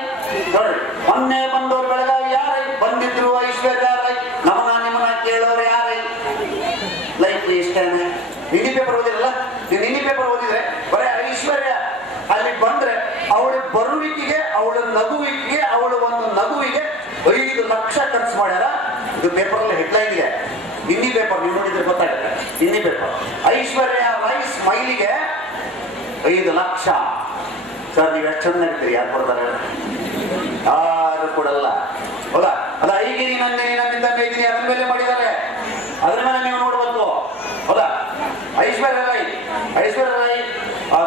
ನೋಡ್ರಿ, ಮೊನ್ನೆ ಬಂದವ್ರು ಬೆಳಗಾವಿ ಯಾರೈ, ಬಂದಿದ್ರು ಐಶ್ವರ್ಯ ರೈ, ನಮನ ನಿಮ್ಮನ ಕೇಳೋರು ಯಾರೈ, ಲೈಫ್ ಇಷ್ಟೇನೆ. ನಿನ್ನಿ ಪೇಪರ್ ಓದಿರಲ್ಲ, ನೀವು ನಿನ್ನಿ ಪೇಪರ್ ಓದಿದ್ರೆ ಬರೀ ಐಶ್ವರ್ಯ ಅಲ್ಲಿ ಬಂದ್ರೆ ಅವಳ ಬರುವಿಕೆಗೆ, ಅವಳ ನಗುವಿಕೆಗೆ, ಅವಳ ಒಂದು ನಗುವಿಗೆ 5 ಲಕ್ಷ ಖರ್ಚು ಮಾಡ್ಯಾರ. ಇದು ಪೇಪರ್ ಅಲ್ಲಿ ಹೆಡ್ಲೈನ್ ಇದೆ. ಹಿಂದಿ ಪೇಪರ್ ನೀವು ನೋಡಿದ್ರೆ ಗೊತ್ತಾಗುತ್ತೆ. ಹಿಂದಿ ಪೇಪರ್, ಐಶ್ವರ್ಯ ರೈ ಸ್ಮೈಲಿಗೆ 5 ಲಕ್ಷ. ಸರ್ ನೀವು ಎಷ್ಟು ಚೆನ್ನಾಗಿರ್ತೀರಿ, ಯಾರು ಕೊಡ್ತಾರೆ? ಯಾರು ಕೊಡಲ್ಲ. ಹೌದಾ? ಅದ ಐಗಿರಿ ನಂದಿನಿ ನನ್ನಿಂದ ಮೇದಿನಿ ಅದರ ಮೇಲೆ ಮಾಡಿದ್ದಾರೆ. ಅದ್ರ ಮೇಲೆ ನೀವು ನೋಡ್ಬೇಕು. ಹೌದಾ? ಐಶ್ವರ್ಯ ರೈ, ಐಶ್ವರ್ಯ ರೈ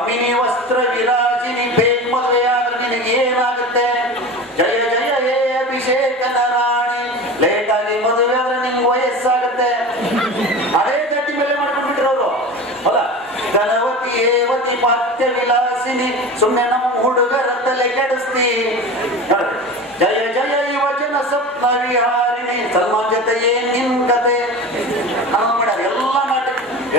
ಮಿನಿ ವಸ್ತ್ರ ವಿರಾಜಿನಿ, ಬೇಗ ಮದುವೆ ಆದ್ರೆ ನಿನಗೆ ಏನಾಗುತ್ತೆ, ಜಯ ಜಯ ಹೇ ಅಭಿಷೇಕನ ರಾಣಿ, ಲೇಟ್ ಆಗಿ ಮದುವೆ ಆದ್ರೆ ನಿಮ್ಗೆ ವಯಸ್ಸಾಗುತ್ತೆ. ಅದೇ ತಟ್ಟಿ ಮೇಲೆ ಮಾಡ್ಕೊಂಡ್ಬಿಟ್ರು ಅವರು. ಹೌದಾ? ಗಣವತಿ ಏವತಿ ಪ್ರತಿಪಾದ್ಯ ವಿಲಾಸಿನಿ ಸುಮ್ಮನೆ ನಮ್ಮ ಹುಡುಗರ ತಲೆ ಕೆಡಿಸ್ತಿ. ಜಯ ಜಯ ಯುವಜನ ಸ್ವಪ್ನ ವಿಹಾರಿಣಿ ಸಲ್ಮಾನ್ ಜೊತೆ ಏನ್ ನಿನ್ ಕತೆ ಅನ್ನೋದು ಮಾಡ್ಯಾರ.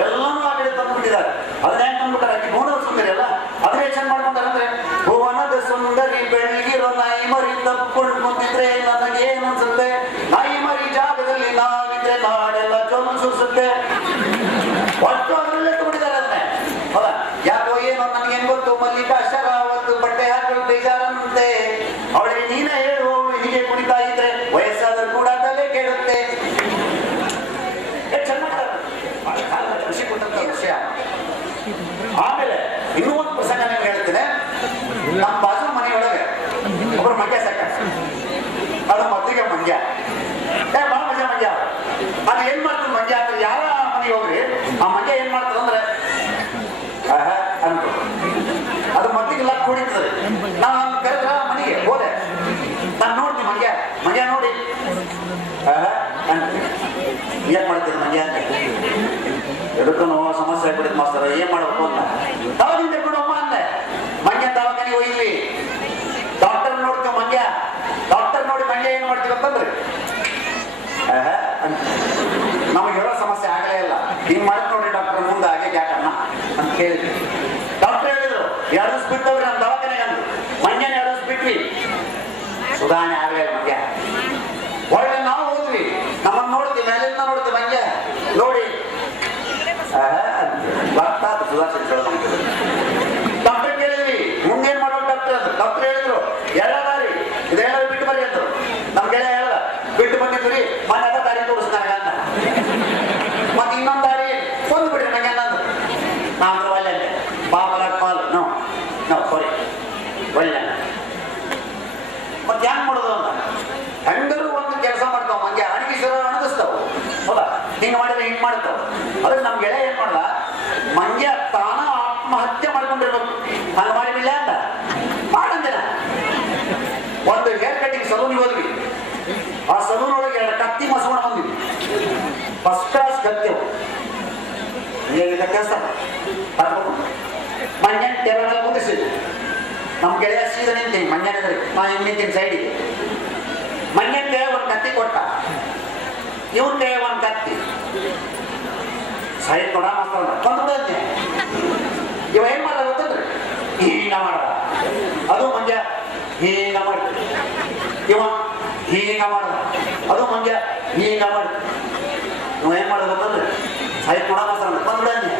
ಎಲ್ಲಾನು ಆ ಕಡೆ ತಂದ್ಬಿಟ್ಟಿದ್ದಾರೆ. ಅದನ್ನ ಹೆಂಗ್ ತಂದ್ಬಿಟ್ಟಾರೆ, ಆಕಿ ನೋಡೋ ಸುಂದರಿ ಅಲ್ಲ, ಅದೇ ಚೆಂದ ಮಾಡ್ಕೊಂಡಾರ. ಅಂದ್ರೆ ಭುವನದ ಸುಂದರಿ ಬೆಳಗಿರೋ ನಾಯಿ ಮರಿ ತಪ್ಕೊಂಡು ಕುಂತಿದ್ರೆ ನನಗೇನ್ ಅನ್ಸುತ್ತೆ, ನಾಯಿ ಮರಿ ಜಾಗದಲ್ಲಿ ನಾವಿದ್ರೆ ನಾಡೆಲ್ಲ ಜೋಲು ಸುರಿಸುತ್ತೆ. ಒಟ್ಟು ಅದರಲ್ಲೇ ತಗೊಂಡಿದ್ದಾರೆ ಅದನ್ನೇ. ಹೌದಾ? ಯಾಕೋ ಏನೋ ನನಗೇನ್ ಗೊತ್ತು, ಮಲ್ಲಿಕಾ ಶರಾವತ್ತು ಬಟ್ಟೆ ಹಾಕಲು ಬೇಜಾರಂತೆ, ಅವಳಿಗೆ ನೀನ ಹೇಳು, ಅವಳು ಹೀಗೆ ಕುಣಿತಾ ಇದ್ರೆ ವಯಸ್ಸಾದ್ರೂ ಕೂಡ ತಲೆ ಕೆಡುತ್ತೆ. ಖುಷಿ ಕೊಟ್ಟಂತ ವಿಷಯ. ಆಮೇಲೆ ಇನ್ನೂ ಒಂದು ಪ್ರಸಂಗ ನಿಮ್ಗೆ ಹೇಳ್ತೇನೆ. ನಮ್ಮ ಬಾಜು ಮನೆಯೊಳಗೆ ಒಬ್ರು ಮಂಡ್ಯ ಸಾಕ, ಅದು ಮೊದಲಿಗೆ ಮಂಡ್ಯ ಬಹಳ ಮಜಾ ಮಂಡ್ಯ. ಅದು ಏನ್ ಮಾಡ್ತದೆ ಮಂಡ್ಯ ಅಂದ್ರೆ, ಯಾರ ಮನೆಗೆ ಹೋಗ್ರಿ ಆ ಮಂಡ್ಯ ಏನ್ ಮಾಡ್ತದ ಅಂದ್ರೆ ಅನ್ಕೋ, ಅದು ಮೊದಲಿಗೆಲ್ಲ ಕುಡಿತದೆ. ನಾನು ಕರೆದ್ರ ಮನೆಗೆ ಹೋದೆ, ನಾನು ನೋಡ್ತೀನಿ ಮಂಡ್ಯ ನೋಡಿ ಏನ್ ಮಾಡ್ತೀನಿ ಮಂಡ್ಯ ಅಂತ. ಎದಕ್ಕೂ ಸಮಸ್ಯೆ ಆಗ್ಬಿಡುತ್ತೆ ಮಾಸ್ತರ, ಏನ್ ಮಾಡ್ಬೇಕು ಅಂತ ದವಾಖಾನೆ ಕೊಡಮ್ಮ ಅಂದೆ. ಮಂಡ್ಯ ದವಾಖಾನೆಗೆ ಹೋಗಿದ್ವಿ, ಡಾಕ್ಟರ್ ನೋಡ್ತೀವಿ ಡಾಕ್ಟರ್ ನೋಡಿ ಮಂಡ್ಯ ಏನ್ ಮಾಡ್ತೀವಿ ಅಂತಂದ್ರಿ ನಮಗೆಲ್ಲ ಸಮಸ್ಯೆ ಆಗಲೇ ಇಲ್ಲ. ಹಿಂಗ್ ಮಾಡ್ತ ನೋಡ್ರಿ ಡಾಕ್ಟರ್ ಮುಂದೆ ಹಾಗೆ ಯಾಕಣ್ಣ ಅಂತ ಕೇಳಿದ್ವಿ. ಡಾಕ್ಟರ್ ಹೇಳಿದ್ರು 2 ದಿವಸ ಬಿಟ್ಟವ್ರಿ ನಮ್ಮ ದವಾಖಾನೆಗೆ ಅಂದ್ರು. ಮಂಡ್ಯನ 2 ದಿವಸ ಬಿಟ್ವಿ, ಸುಧಾರಣೆ ಆಗಲೇ ಇಲ್ಲ ಮಂಡ್ಯ. ಒಳ್ಳೆ ನಾವು ಹೋದ್ವಿ, ನಮ್ಮನ್ನ ನೋಡ್ತೀವಿ, ಮೇಲಿಂದ ನೋಡ್ತೀವಿ ಮಂಡ್ಯ ನೋಡಿ ಡಾಕ್ಟರ್ ಕೇಳಿದ್ವಿ ಮುಂದೇನ್ ಮಾಡೋದು ಡಾಕ್ಟರ್ ಅಂತ. ಡಾಕ್ಟರ್ ಹೇಳಿದ್ರು 2 ದಾರಿ ಇದೆಲ್ಲ ಬಿಟ್ಟು ಬರ್ರಿ ಅಂದ್ರು. ನಮ್ ಗೆಳೆಯ ಹೇಳ್ದ ಬಿಟ್ಟು ಬಂದಿದ್ವಿ, ಮನೆಯಾಗ ದಾರಿ ತೋರಿಸ್ತಾಗ ಅಂತ. ಮತ್ತೆ ಇನ್ನೊಂದು ದಾರಿ ಕೊಂದು ಬಿಡ್ರಿ ನಂಗೆ ಅನ್ನಂದ್ರು. ನಾನು ಒಳ್ಳೆ ಬಾಬಲ ಪಾಲ್ ನೋ ಸಾರಿ ಒಳ್ಳೆ. ಮತ್ತೆ ಹೆಂಗ್ ಮಾಡೋದು ಅಂತ ಹೆಂಗರು ಒಂದು ಕೆಲಸ ಮಾಡ್ತಾವ, ಮಂಗೆ ಅಣಗಿಸರ ಅಣಗಿಸ್ತಾವ. ಹೌದಾ? ಹಿಂಗ್ ಮಾಡಿದ್ರೆ ಹಿಂಗ್ ಮಾಡ್ತಾವ. ಅದಕ್ಕೆ ನಮ್ ಗೆಳೆಯ ಏನ್ ಮಾಡ್ದ, ಮಂಗ್ಯ ತಾನ ಆತ್ಮಹತ್ಯೆ ಮಾಡ್ಕೊಂಡಿರ್ಬೇಕು, ಹಂಗ ಮಾಡಿಲ್ಲ ಅಂತ ಮಾಡಂದಿನ. ಒಂದು ಹೇರ್ ಕಟಿಂಗ್ ಸಲೂನ್ ಹೋದ್ವಿ, ಆ ಸಲೂನ್ ಒಳಗೆ 2 ಕತ್ತಿ ಮಸ್ಕೊಂಡು ಬಂದ್ವಿ. ಫಸ್ಟ್ ಕ್ಲಾಸ್ ಕತ್ತೆವು ಕೆಲಸ ಮಂಡ್ಯನ ಟೇಬಲ್ ಮೇಲೆ ಕುಂದಿಸಿದ್ವಿ. ನಮ್ ಗೆಳೆಯ ಸೀದಾ ನಿಂತೀನಿ ಮಂಡ್ಯನ, ನಾ ಹಿಂಗ್ ನಿಂತೀನಿ ಸೈಡಿಗೆ. ಮಂಡ್ಯನ ಒಂದು ಕತ್ತಿ ಕೊಟ್ಟ, ಇವನ್ ಒಂದು ಕತ್ತಿ ಸೈಡ್ ಕೊಡ ಮಾಸ್ತರ ಬಂದ್ಬಿಡತ್ತೆ. ಇವ ಏನ್ ಮಾಡ ಗೊತ್ತಂದ್ರಿ, ಹೀಗ ಮಾಡ, ಅದು ಮಂಡ್ಯ ಹೀಗ ಮಾಡ್ತೀವಿ. ಇವ ಹೀಗ ಮಾಡ, ಅದು ಮಂಡ್ಯ ಹೀಗ ಮಾಡ್ತೀವಿ. ಇವ ಏನ್ ಮಾಡ ಗೊತ್ತಂದ್ರಿ, ಸೈಡ್ ಕೊಡ ಮಾಸ್ತರ ಬಂದ್ಬಿಡತ್ತೆ.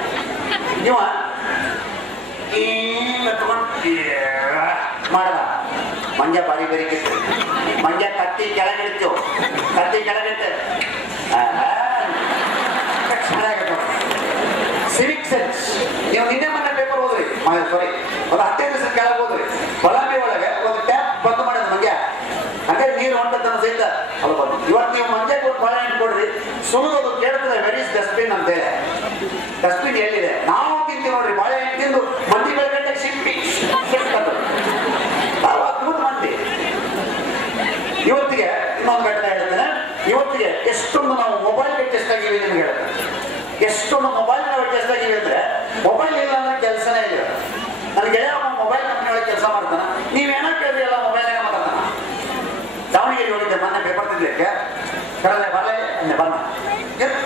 ಇವ ಈಗ ಮಾಡದ ಮಂಡ್ಯ ಬಾರಿ ಬೇರಿಕಿತ್ತು. ಮಂಡ್ಯ ಕತ್ತಿ ಕೆಳಗಿಡ್ತು, ಕತ್ತಿ ಕೆಳಗಿಟ್ಟು ಸಿವಿಕ್ ಸೆನ್ಸ್. ನೀವು ನಿನ್ನೆ ಮೊನ್ನೆ ಪೇಪರ್ ಹೋದ್ರಿ, ಸಾರಿ ಒಂದು 15 ದಿವಸ ಕೆಳಗೆ ಹೋದ್ರಿ, ಬಲಾಬಿ ಒಳಗೆ ಒಂದು ಟ್ಯಾಪ್ ಬಂದ್ ಮಾಡಿದ್ ಮಂಡ್ಯ, ಹಂಗೆ ನೀರು ಹೊಂಟದನ್ನ ಸಹಿತ ಅದು ಬಂದು. ಇವತ್ತು ನೀವು ಮಂಡ್ಯಕ್ಕೆ ಒಂದು ಬಾಳೆ ಕೊಡ್ರಿ, ಸುಳಿದೋದು ಕೇಳ್ತದೆ ವೆರೀಸ್ ಡಸ್ಟ್ಬಿನ್ ಅಂತ ಹೇಳಿ. ಡಸ್ಟ್ಬಿನ್ ಎಲ್ಲಿದೆ? ನಾವು ತಿಂತೀವಿ ನೋಡ್ರಿ, ಬಾಳೆ ತಿಂದು ಮಂದಿ ಬೆಳಗಟ್ಟೆ ಶಿಲ್ಪಿ ನಾವು ಅದ್ಭುತ ಮಂದಿ. ಇವತ್ತಿಗೆ ಇನ್ನೊಂದು ಘಟನೆ ಹೇಳ್ತೇನೆ. ಇವತ್ತಿಗೆ ಎಷ್ಟೊಂದು ನಾವು ಮೊಬೈಲ್ ಅಡ್ಜಸ್ಟ್ ಆಗಿವಿ ನಿಮ್ಗೆ ಹೇಳ್ತೇನೆ. ಎಷ್ಟೊಂದು ಮೊಬೈಲ್ ನಾವು ಅಡ್ಜಸ್ಟ್ ಆಗಿವಿ ಅಂದ್ರೆ, ಮೊಬೈಲ್ ಇಲ್ಲ ಅಂದ್ರೆ ಕೆಲಸನೇ ಇಲ್ಲ. ನನ್ನ ಗೆಳೆಯ ಮೊಬೈಲ್ ಕಂಪ್ನಿ ಒಳಗೆ ಕೆಲಸ ಮಾಡ್ತಾನೆ. ನೀವೇನೋ ಕೇಳಿದ್ರಿ ಎಲ್ಲ ಮೊಬೈಲ್ನಾಗ ಮಾತಾಡ್ತಾನ. ದಾವಣಗೆರೆ ಹೋಗಿದ್ದೆ ಮೊನ್ನೆ ಪೇಪರ್ ತಿನ್ಲಿಕ್ಕೆ, ಕರೆದೆ ಬರಲೇ ಅಂದೆ, ಬಂದ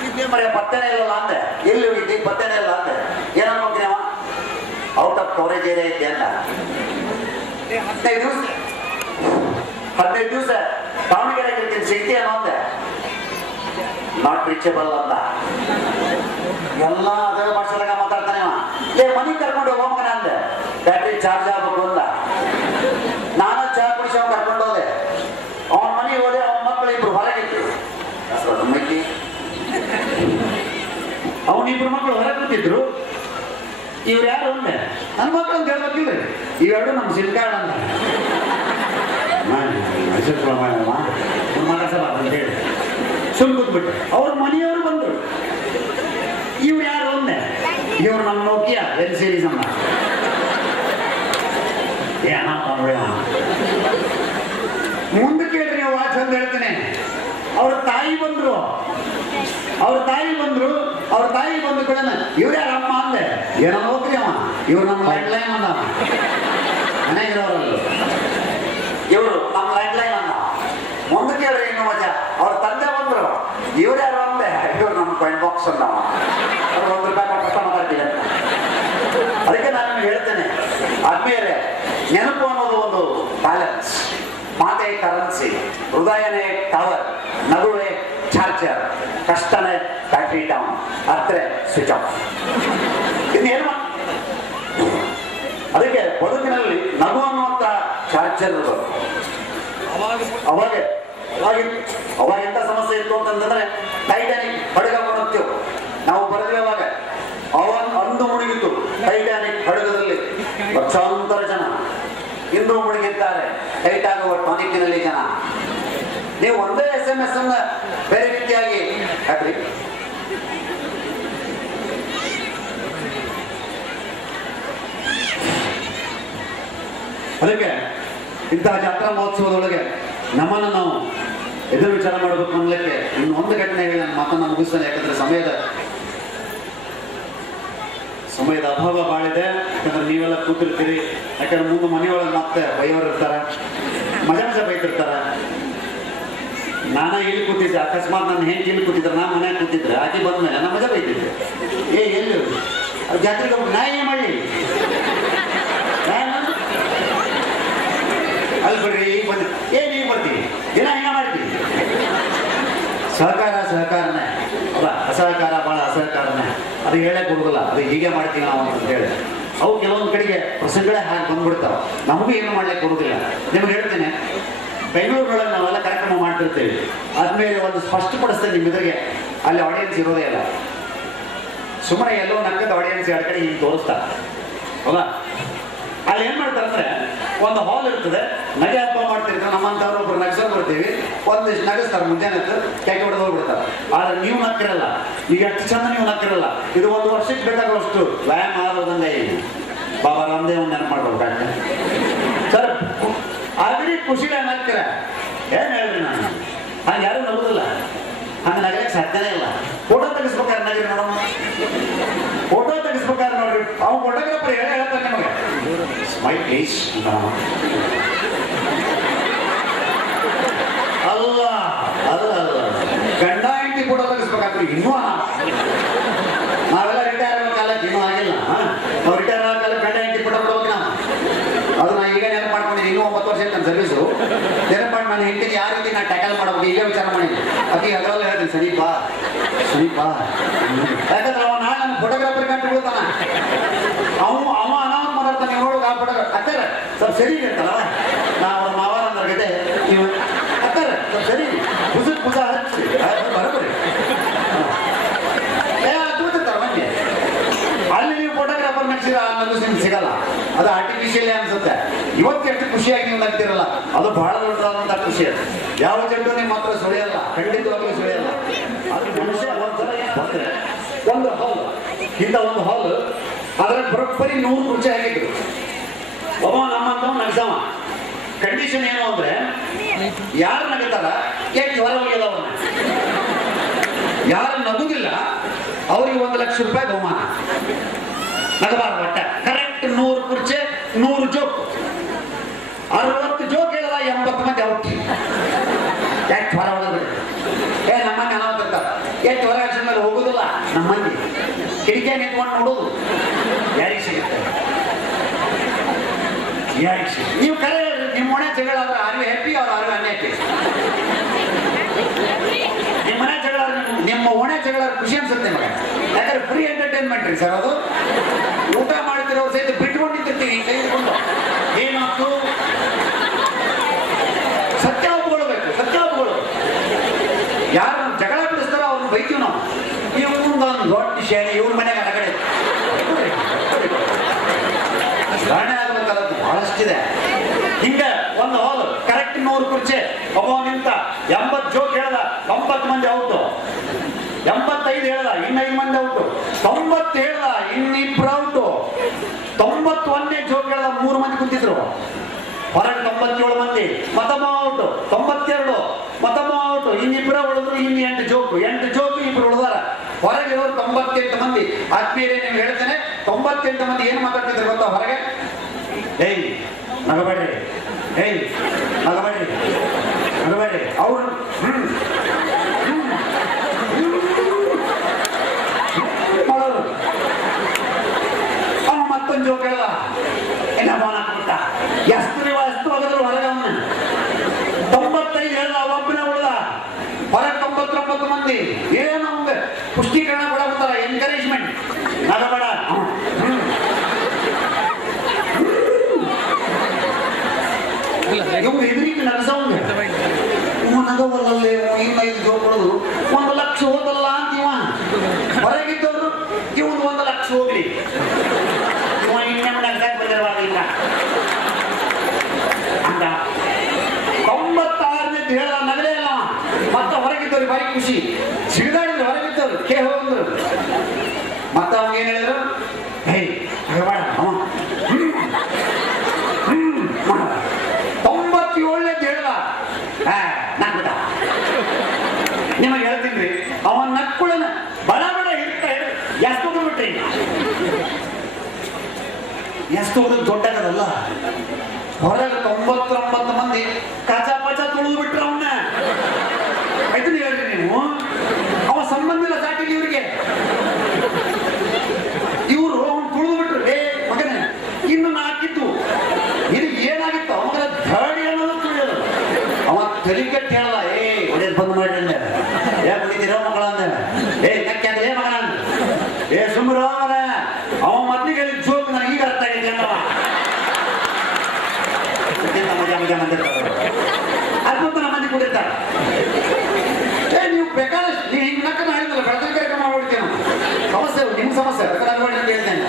ಇದ್ದೇ ಮರೆ ಪತ್ತೆನೇ ಇಲ್ಲಲ್ಲ ಅಂದೆ. ಎಲ್ಲಿ ಹೋಗಿದ್ದಿ? ಪತ್ತೆನೇ ಇಲ್ಲ ಅಂದೆ. ಏನನ್ನ ಹೋಗ್ತೀನಿ ಅವ, ಔಟ್ ಆಫ್ ಕವರೇಜ್ ಏರಿಯಾ ಐತೆ ಅಂತ. 15 ದಿವಸ ದಾವಣಗೆರೆ ಇರ್ತೀನಿ ಸಿಗ್ತಿ ಅನ್ನೋ ಅಂದೆ. ನಾಟ್ ರೀಚಬಲ್ ಅಂತ ಎಲ್ಲ ಅದೇ ಭಾಷೆದಾಗ ಮಾತಾಡ್ತಾನೆ. ಮನಿ ಕರ್ಕೊಂಡು ಹೋಗ್ಮಗನ ಅಂದೆ, ಬ್ಯಾಟ್ರಿ ಚಾರ್ಜ್ ಆಗ್ಬೇಕು ಅಂತ. ನಾನು ಚಾ ಕುಡಿಸಿ ಅವ್ನು ಕರ್ಕೊಂಡು ಹೋದೆ. ಅವನ ಮನೆಗೆ ಹೋದೆ, ಅವನ ಮಕ್ಕಳು 2 ಹೊರಗಿತ್ತು. ಅವನಿಬ್ರು ಮಕ್ಕಳು ಹೊರಗೆ ಕೂತಿದ್ರು. ಇವ್ರು ಯಾರು ಅಂದೆ, ನನ್ನ ಮಕ್ಕಳು ಅಂತ ಹೇಳ್ಬೇಕಿಲ್ಲ, ಇವೆರಡು ನಮ್ಮ ಸಿಲ್ಕಾರ್ಡ್ ಅಂತ ಮಾತಾಡ್ಸಲ್ಲ ಅಂತ ಹೇಳಿ ಸುಮ್ ಕೂತ್ಬಿಟ್ಟೆ. ಅವ್ರ ಮನೆಯವರು ಬಂದರು. ಇವ್ರು ಯಾರು ಅಂದೆ, ಇವ್ರು ನಮ್ಮ ನೋಕಿಯಾ ಎಲ್ ಸೀರೀಸ್ ಅನ್ನ. ಏನಪ್ಪ ಮುಂದೆ ಕೇಳ್ರಿ, ನೀವು ವಾಚ್ ಅಂತ ಹೇಳ್ತೇನೆ. ಅವ್ರ ತಾಯಿ ಬಂದ್ರು, ಅವ್ರ ತಾಯಿ ಬಂದು ಕೂಡ ಇವ್ರು ಯಾರಮ್ಮ ಅಂದೆ. ಏನೋ ಹೋಗ್ರಿ ಅವ ಇವ್ರು ನಮ್ಮ ಲ್ಯಾಂಡ್ ಲೈನ್ ಅನ್ನ ಮನೆಗಿರೋರಲ್ಲ, ಇವರು ನಮ್ಮ ಲ್ಯಾಂಡ್ ಲೈನ್ ಅನ್ನ. ಮುಂದೆ ಕೇಳ್ರಿ ಇನ್ನು ಮಜಾ, ಅವ್ರ ತಂದೆ ಬಂದ್ರು, ಇವ್ರು ಯಾರು ಅಂದೆ, ಇವ್ರು ನಮ್ಮ ಕಾಯಿನ್ ಬಾಕ್ಸ್ ಅನ್ನ, ಅವ್ರು ₹1 ಕೊಟ್ಟು ಮಾತಾಡ್ತೀವಿ ಅಂತ. ಅದಕ್ಕೆ ನಾನು ನಿಮ್ಗೆ ಹೇಳ್ತೇನೆ, ಆದ್ಮೇಲೆ ನೆನಪು ಅನ್ನೋದು ಒಂದು ಬ್ಯಾಲೆನ್ಸ್. ಮಾತೆ ಕರೆನ್ಸಿ, ಹೃದಯನೇ ಟವರ್, ನಗುವೆ ಚಾರ್ಜರ್, ಕಷ್ಟನೇ ಬ್ಯಾಟ್ರಿ ಡೌನ್, ಅರ್ಥ ಸ್ವಿಚ್ ಆಫ್. ಇನ್ನೇನು ಅದಕ್ಕೆ ಬದುಕಿನಲ್ಲಿ ನಗು ಅನ್ನುವಂತ ಚಾರ್ಜರ್ ಅವಾಗ ಎಂತ ಸಮಸ್ಯೆ ಇತ್ತು ಅಂತಂದ್ರೆ ಟೈಟಾನಿಕ್ ಹಡಗ ಮಾಡುತ್ತೇವೆ ನಾವು ಬರೆದ್ವಿ. ಅವಾಗ ಅಂದು ಮುಳುಗಿತು ಟೈಟಾನಿಕ್ ಹಡಗದಲ್ಲಿ ಲಕ್ಷಾಂತರ ಜನ, ಇಂದು ಮುಳುಗಿದ್ದಾರೆ ಟೈಟ್ ಆಗುವ ಟಾನಿಕ್ಕಿನಲ್ಲಿ ಜನ. ನೀವು ಒಂದೇ SMS ಅನ್ನ ಬೇರೆ ರೀತಿಯಾಗಿ ಹಾಕ್ರಿ. ಅದಕ್ಕೆ ಇಂತಹ ಜಾತ್ರಾ ಮಹೋತ್ಸವದೊಳಗೆ ನಮ್ಮನ್ನು ನಾವು ಎದುರು ವಿಚಾರ ಮಾಡಬೇಕು ಅನ್ನಲಿಕ್ಕೆ ಇನ್ನೊಂದು ಘಟನೆ ಹೇಳಿ ನನ್ನ ಮಾತನ್ನ ಮುಗಿಸ್ತೇನೆ. ಯಾಕಂದ್ರೆ ಸಮಯದ ಅಭಾವ ಬಾಳಿದೆ. ಯಾಕಂದ್ರೆ ನೀವೆಲ್ಲ ಕೂತಿರ್ತೀರಿ, ಯಾಕಂದ್ರೆ ಮುಂದೆ ಮನೆಯೊಳಗೆ ಮತ್ತೆ ಬೈಯೋರು ಇರ್ತಾರೆ, ಮಜಾ ಬೈತಿರ್ತಾರೆ. ನಾನೇ ಇಲ್ಲಿ ಕೂತಿದ್ದೆ, ಅಕಸ್ಮಾತ್ ನನ್ನ ಹೆಂಡತಿ ಇಲ್ಲಿ ಕೂತಿದ್ರೆ, ನಾ ಮನೆಯಾಗ ಕೂತಿದ್ರೆ, ಆಕೆ ಬಂದ್ಮೇಲೆ ನಾ ಮಜಾ ಬೈತಿದ್ದೆ. ಎಲ್ಲಿ ಜಾತ್ರೆಗೆ ಹೋಗಿ ನಾ ಏನ್ ಮಾಡಲಿ, ಅಲ್ಲಿ ಬಿಡ್ರಿ ಈಗ ಬಂದು ನೀವು ಬರ್ತೀವಿ, ದಿನ ಹಿಂಗ ಮಾಡ್ತೀವಿ. ಸಹಕಾರನೇ ಅಲ್ಲ, ಅಸಹಕಾರ ಭಾಳ ಅಸಹಕಾರನೇ. ಅದು ಹೇಳಕ್ ಕೊಡುದಿಲ್ಲ, ಅದು ಹೀಗೆ ಮಾಡ್ತೀವಿ ನಾವು ಅಂತ ಹೇಳಿ. ಅವು ಕೆಲವೊಂದು ಕಡೆಗೆ ಪ್ರಸಂಗಗಳೇ ಹಾಗೆ ಬಂದ್ಬಿಡ್ತಾವೆ, ನಮಗೂ ಏನು ಮಾಡ್ಲಿಕ್ಕೆ ಕೊಡುದಿಲ್ಲ. ನಿಮ್ಗೆ ಹೇಳ್ತೀನಿ, ಬೆಂಗಳೂರಿನೊಳಗೆ ನಾವೆಲ್ಲ ಕಾರ್ಯಕ್ರಮ ಮಾಡ್ತಿರ್ತೀವಿ, ಆದ್ಮೇಲೆ ಒಂದು ಸ್ಪಷ್ಟಪಡಿಸ್ತೇನೆ ನಿಮ್ಮ ಎದುರಿಗೆ, ಅಲ್ಲಿ ಆಡಿಯನ್ಸ್ ಇರೋದೇ ಇಲ್ಲ. ಸುಮ್ಮನೆ ಎಲ್ಲೋ ನಕ್ಕದ ಆಡಿಯನ್ಸ್ ಎರಡು ಕಡೆ ಹಿಂಗೆ ತೋರಿಸ್ತಾರೆ. ಹೌದಾ? ಅಲ್ಲಿ ಏನ್ ಮಾಡ್ತಾರಂದ್ರೆ ಒಂದು ಹಾಲ್ ಇರ್ತದೆ, ನಗೆ ಹಬ್ಬ ಮಾಡ್ತಿರ್ತಾರೆ. ನಮ್ಮಂತವ್ರು ಒಬ್ರು ನಗಸೋದು ಬರ್ತೀವಿ, ಒಂದಿಷ್ಟು ನಗಸ್ತಾರೆ, ಮುಂಜಾನೆ ಕೆಟ್ಟ ಹೊಡೆದು ಹೋಗ್ಬಿಡ್ತಾರೆ. ಆದ್ರೆ ನೀವು ನಕ್ಕಿರಲ್ಲ, ಈಗ ಎಷ್ಟು ಚಂದ ನೀವು ನಕ್ಕಿರಲ್ಲ. ಇದು 1 ವರ್ಷಕ್ಕೆ ಬೇಕಾಗುವಷ್ಟು ವ್ಯಾಯಾಮ ಆಗೋದಂಗೆ. ಬಾಬಾ ರಾಮದೇವ್ ನೆನಪು ಮಾಡ್ಬೇಕಾಗ್ತದೆ ಸರ್. ಅಗ್ರಿ ಖುಷಿಗೆ ನಕ್ಕಿರ ಏನ್ ಹೇಳ್ರಿ, ನಾನು ಹಂಗೆ ಯಾರು ನಗುದಿಲ್ಲ, ಹಂಗೆ ನಗಲಿಕ್ಕೆ ಸಾಧ್ಯನೇ ಇಲ್ಲ. ಫೋಟೋ ತೆಗಿಸ್ಬೇಕಾದ್ರೆ ನಗರಿ ನೋಡೋಣ, ಫೋಟೋ ತೆಗಿಸ್ಬೇಕಾದ್ರೆ ನೋಡ್ರಿ, ಅವ್ನು ಫೋಟೋಗ್ರಾಫರ್ ಹೇಳ್ತಾರೆ ನಿಮಗೆ ಸ್ಮೈಲ್ ಪ್ಲೀಸ್ ಅಲ್ಲ, ಅಲ್ಲ ಗಂಡ ಹೆಂಡತಿ ಫೋಟೋ ತೆಗಿಸ್ಬೇಕಾಗ್ತದೆ. ಇನ್ನೂ ನಾವೆಲ್ಲ ರಿಟೈರ್ ಆಗೋ ಕಾಲಕ್ಕೆ ಇನ್ನೂ ಆಗಿಲ್ಲ. ನಾವು ರಿಟೈರ್ ಆಗೋ ಕಾಲಕ್ಕೆ ಗಂಡ ಹೆಂಡತಿ ಫೋಟೋ ಕೊಡ್ಬೇಕು ನಾವು. ಅದು ನಾನು ಈಗ ನೆನಪು ಮಾಡ್ಕೊಂಡಿದ್ದೀನಿ, ಇನ್ನೂ 9 ವರ್ಷ ನನ್ನ ಸರ್ವಿಸು. ನೆನಪು ಮಾಡಿ ನಾನು ಹೆಂಡತಿಗೆ ಯಾವ ರೀತಿ ನಾನು ಟ್ಯಾಕಲ್ ಮಾಡಬೇಕು ಈಗ ವಿಚಾರ ಮಾಡಿದ್ದೀನಿ. ಅದಕ್ಕೆ ಅದರಲ್ಲ ಹೇಳ್ತೀನಿ, ಸರಿಪ ಯಾಕಂದ್ರೆ ಅವ ನಾಳೆ ನನ್ನ ಫೋಟೋಗ್ರಾಫರ್ ಕಂಡು ಬಿಡ್ತಾನ, ಅವ ಅನಾಹುತ ಮಾತಾಡ್ತಾನೆ. ನೀವು ನೋಡೋದು ಆ ಫೋಟೋಗ್ರಾಫರ್ ಅತ್ತಾರ ಸ್ವಲ್ಪ ಸರಿ ಇರ್ತಲ್ಲ, ನಾವು ಮಾವಾರ ಅಂದ್ರೆ ಗದೆ ನೀವು ಅತ್ತಾರ ಸ್ವಲ್ಪ ಸರಿ ಪೂಜಾ ಹಚ್ಚಿ ಬರೋಬರಿ ಕೂತಿರ್ತಾರೆ ಮಂದಿ. ಅಲ್ಲಿ ನೀವು ಫೋಟೋಗ್ರಾಫರ್ ನಡ್ಸಿರ ಅನ್ನೋದು ನಿಮ್ಗೆ ಸಿಗಲ್ಲ, ಅದು ಆರ್ಟಿಫಿಷಿಯಲ್ ಅನ್ಸುತ್ತೆ. ಇವತ್ತು ಎಷ್ಟು ಖುಷಿಯಾಗಿ ನೀವು ನಗ್ತಿರಲ್ಲ, ಅದು ಬಹಳ ದೊಡ್ಡದಾದಂಥ ಖುಷಿ. ಅದು ಯಾವ ಜಡ್ಡು ನಿಮ್ಮ ಹತ್ರ ಸುಳಿಯಲ್ಲ, ಖಂಡಿತವಾಗ್ಲೂ ಸುಳಿಯಲ್ಲ. ಅದು ಮನುಷ್ಯ ಒಂದ್ಸಲ ಬಂದ್ರೆ ಒಂದು ಹಾಲ್, ಇಂಥ ಒಂದು ಹಾಲ್, ಅದರ ಬರೋಬ್ಬರಿ 100 ಕುರ್ಚಿ ಆಗಿದ್ರು. ಒಬ್ಬ ನಮ್ಮಂತವ್ ನಗ್ಸವ. ಕಂಡೀಷನ್ ಏನು ಅಂದ್ರೆ, ಯಾರು ನಗುತ್ತಾರ ಕೇಕ್ ಹೊರ ಹೋಗ್ಯದವನ್ನ, ಯಾರು ನಗುದಿಲ್ಲ ಅವ್ರಿಗೆ ₹1,00,000 ಬಹುಮಾನ. ನಗಬಾರ್ದು ಒಟ್ಟ. ಕರೆಕ್ಟ್ 100 ಕುರ್ಚಿ 100 ಜೋಕ್, 60 ಜೋಕ್ ಹೇಳಿದ 80 ಮಂದಿ ಔಟ್. ಯಾಕೆ ಹೊರ ಹೋಗೋದು? ನಮ್ಮನ್ನ ಅನಾಹುತ ಇರ್ತಾರೆ. ಎಷ್ಟು ಹೊರ ಮೇಲೆ ಹೋಗುದಿಲ್ಲ ನಮ್ಮ ಮಂದಿ, ಕಿಡಿಕೆ ನಿಂತ್ಕೊಂಡು ನೋಡೋದು. ಯಾರಿಗೆ ಸಿಗುತ್ತೆ? ನೀವು ಕರೆ ಹೇಳ್ರಿ, ನಿಮ್ಮ ಮನೆ ಜಗಳ ಆದ್ರೆ ಆರ್ ಯು ಹ್ಯಾಪಿ ಅವ್ರು ಆರ್ ಯು ಅನ್ಹ್ಯಾಪಿ? ನಿಮ್ಮ ಮನೆ ಜಗಳ, ನಿಮ್ಮ ಓಣೆ ಜಗಳ ಖುಷಿ ಅನ್ಸುತ್ತೆ ನಿಮಗೆ, ಯಾಕಂದ್ರೆ ಫ್ರೀ ಎಂಟರ್ಟೈನ್ಮೆಂಟ್ ರೀ ಸರ್. ಅದು ಊಟ ಮಾಡ್ತಿರೋರು ಸಹಿತ ಬಿಟ್ಕೊಂಡಿರ್ತೀವಿ ತೆಗೆದುಕೊಂಡು. ಏನಾಯ್ತು? ಸತ್ಯ ಒಪ್ಕೊಳ್ಬೇಕು, ಸತ್ಯ ಒಪ್ಕೊಳ್ಳೋದು. ಯಾರು ಜಗಳ ಬಿಡಿಸ್ತಾರೋ ಅವ್ರನ್ನ ಬೈತೀವಿ ನಾವು. ಇವ್ರೊಂದೊಂದು ದೊಡ್ಡ ಶೇಣಿ, ಇವ್ರ ಮನೆಗೆ ಹೊರಗಡೆ ಕಾರಣ ಆಗಬೇಕಾದದ್ದು ಬಹಳಷ್ಟಿದೆ. ಹಿಂಗೆ ಒಂದು ಹಾಲ್ ಕರೆಕ್ಟ್ 100 ಕುರ್ಚಿ, ಒಬ್ಬ ನಿಂತ 80 ಜೋಕ್ ಹೇಳ್ದ, 90 ಮಂದಿ ಔಟು. 85 ಹೇಳ್ದ, 5 ಮಂದಿ ಔಟು. 90 ಹೇಳ್ದ, 2 ಔಟು. 91ನೇ ಜೋಕ್ ಹೇಳ್ದ, 3 ಮಂದಿ ಕುಂತಿದ್ರು. ಹೊರಗೆ 97 ಮಂದಿ, ಮತ್ತೊಬ್ಬ ಔಟು. 92 ಮತ್ತೊಬ್ಬ ಔಟು. 2 ಉಳಿದ್ರು, 8 ಜೋಕು 2 ಉಳಿದಾರ. ಹೊರಗೆ 98 ಮಂದಿ. ಆದ್ಮೇಲೆ ನೀವು ಹೇಳ್ತೇನೆ 98 ಮಂದಿ ಏನು ಮಾತಾಡ್ತಿದ್ರು ಗೊತ್ತಾ ಹೊರಗೆ? ಏಯ್ ನಗಬೇಡ್ರಿ, ಏಯ್ ನಗಬೇಡ್ರಿ, ನಗಬೇಡ್ರಿ ಅವ್ರು ಮಾಡೋರು. ಅವ ಮತ್ತೊಂದು ಜೋಕ್ ಹೇಳ್ದ, ಇಲ್ಲ ಫೋನ್ ಹಾಕ್ಬಿಟ್ಟ, ಎಷ್ಟು ಹೋಗಿದ್ರು ಹೊರಗೆ ಅವನ್ನ 95 ಹೇಳ್ದ, ಒಬ್ಬನೇ ಉಳ್ದ ಹೊರಗೆ 99 ಮಂದಿ. ಏನು ಅವಂಗೆ ಪುಷ್ಟೀಕರಣ ಕೊಡಬೇಕಲ್ಲ, ಎನ್ಕರೇಜ್ಮೆಂಟ್. ನಗಬೇಡ, ಇವ್ ಎದುರಿಗೆ ನಗಸವಂಗೆ ನಗವಲ್ಲೇ ಇನ್ನ ಇದು ಜೋಕ್ ಕೊಡೋದು. 1 ಲಕ್ಷ ಹೋದಲ್ಲ ಅಂತ ಇವ ಹೊರಗಿದ್ದವರು, ಇವನು 1 ಲಕ್ಷ ಹೋಗ್ಲಿ, ಇವ ಇನ್ನೊಮ್ಮೆ ನಗ್ಸಕ್ ಬಂದಿರವಾಗಿಲ್ಲ ಅಂತ 96ನೇ ಹೇಳ ನಗಲೇ ಅಲ್ಲ. ಮತ್ತೆ ಹೊರಗಿದ್ದವ್ರು ಭಾರಿ ಖುಷಿ, ಸಿಡಿದಾಡಿದ್ರು ಹೊರಗಿದ್ದವ್ರು ಕೇ ಹೋದ್ರು. ಮತ್ತ ಅವಾಗ ಏನ್ ಹೇಳಿದ್ರು, ಹೇಯ್ ನಗಬೇಡ ಅವ 97ನೇ ಹೇಳ್ದ, ನಗ್ಬಿಟ್ಟ. ನಿಮಗೆ ಹೇಳ್ತೀನಿ, ಅವನ್ ನಕ್ಕುಳನ ಬಡ ಬಡ ಇರ್ತಾ ಎಷ್ಟು ಬಿಟ್ರಿ, ಎಷ್ಟು ದೊಡ್ಡದಲ್ಲ. ಹೊರಗೆ 99 ಮಂದಿ ಕಚ ಪಚ ತುಳಿದು ಬಿಟ್ರ ಅವನ್ನ. ಇದನ್ನ ಹೇಳ್ರಿ ನೀವು, ಅವ ಸಂಬಂಧ ಇಲ್ಲ ಸಾಟಿಗೆ ಇವ್ರಿಗೆ. ಇವರು ಅವನ್ ತುಳಿದು ಬಿಟ್ರು. ಏ ಮಗನೇ ಇನ್ನು ನಾಕಿತ್ತು, ಇದು ಏನಾಗಿತ್ತು ಅವನ ಧಾಡಿ ಅನ್ನೋದು ತುಳಿಯೋದು. ಅವ ತೆಲಿಕೆಟ್ಟು ಹೇಳಲ್ಲ, ಏ ಒಳ್ಳೇದು ಬಂದ್ ಮಾಡ್ರಿ ಅಂದೆ, ಯಾಕೆ ಕುಡಿತೀರೋ ಮಗಳ ಅಂದೆ, ಏ ನಕ್ಕೆ ಅಂದ್ರೆ ಮಗನ ಅಂದ, ಏ ಸುಮ್ರ ಅವ ಮೊದ್ಲಿಗೆ ಜೋಕ್ ನನಗೆ ಈಗ ಅರ್ಥ ಆಗಿದೆ ಅನ್ನವ. ಮಜಾ ಮಜಾ ಮಂದಿರ್ತಾರೆ, ಅದ್ಭುತ ಮಂದಿ ಕುಡಿರ್ತಾರೆ. ಏ ನೀವು ಬೇಕಾದಷ್ಟು ನೀವು ಹಿಂಗೆ ನಕ್ಕ ಹೇಳಿದಲ್ಲ, ಬೆಳತನ ಕಾರ್ಯಕ್ರಮ ಮಾಡ್ಬಿಡ್ತೀವಿ ನಾವು. ಸಮಸ್ಯೆ ನಿಮ್ಮ ಸಮಸ್ಯೆ ಬೇಕಾದ್ರೆ ಅಂತ ಹೇಳ್ತೇನೆ.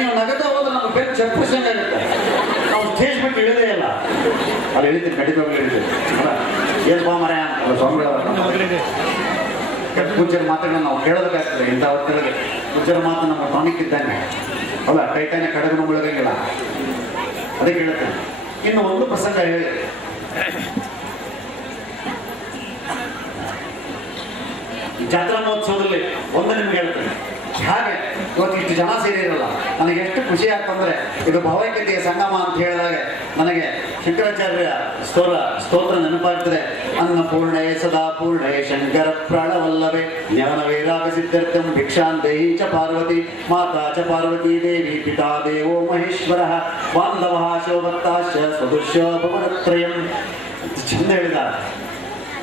ನೀವು ನಗದ ಹೋದ್ರೆ ನಮ್ಗೆ ಬೇರೆ ಚಪ್ಪುಸಂಗ ಆಗುತ್ತೆ. ನಾವು ಸ್ಟೇಜ್ ಬಿಟ್ಟು ಇಳಿದೇ ಇಲ್ಲ, ಅಲ್ಲಿ ಇಳಿತೀವಿ, ಖಂಡಿತವಾಗ್ಲೂ ಇಳಿತೀವಿ. ಏನು ಬಾ ಮರ ಅಲ್ಲ ಸ್ವಾಮಿಗಳ ಪೂಜ್ಯರ ಮಾತುಗಳನ್ನ ನಾವು ಕೇಳೋದಕ್ಕಾಗ್ತದೆ. ಇಂಥ ಹೊತ್ತಲ್ಲಿ ಪೂಜ್ಯರ ಮಾತು ನಮ್ಮ ಟಾನಿಕ್ ಇದ್ದಂಗೆ ಅಲ್ಲ, ಟೈಟಾನಿಕ್ ಕಡಗು ಮುಳುಗಂಗಿಲ್ಲ, ಅದಕ್ಕೆ ಹೇಳ್ತೇನೆ. ಇನ್ನು ಒಂದು ಪ್ರಸಂಗ ಹೇಳಿ, ಜಾತ್ರಾ ಮಹೋತ್ಸವದಲ್ಲಿ ಒಂದು ನಿಮ್ಗೆ ಹೇಳ್ತೇನೆ. ಹಾಗೆ ಇವತ್ತು ಇಷ್ಟು ಜನ ಸೇರಿರಲ್ಲ, ನನಗೆ ಎಷ್ಟು ಖುಷಿ ಆಗ್ತಂದ್ರೆ, ಇದು ಭಾವೈಕ್ಯತೆಯ ಸಂಗಮ ಅಂತ ಹೇಳಿದಾಗ ನನಗೆ ಶಂಕರಾಚಾರ್ಯ ಸ್ತೋತ್ರ ನೆನಪಾಗ್ತದೆ. ಅನ್ನಪೂರ್ಣೇ ಸದಾ ಪೂರ್ಣೇ ಶಂಕರ ಪ್ರಾಣವಲ್ಲವೇ ಜ್ಞಾನವೇ ರಾಗ ಸಿದ್ಧಾರ್ಥಂ ಭಿಕ್ಷಾಂದೇಹಿ ಚ ಪಾರ್ವತಿ ಮಾತಾ ಚ ಪಾರ್ವತಿ ದೇವಿ ಪಿತಾ ದೇವೋ ಮಹೇಶ್ವರ ಬಾಂಧವ ಶೋಭತ್ತಾಶ್ಚ ಸ್ವದುಷ್ಯ ಭವನತ್ರಯಂ. ಚಂದ ಹೇಳಿದ್ದಾರೆ,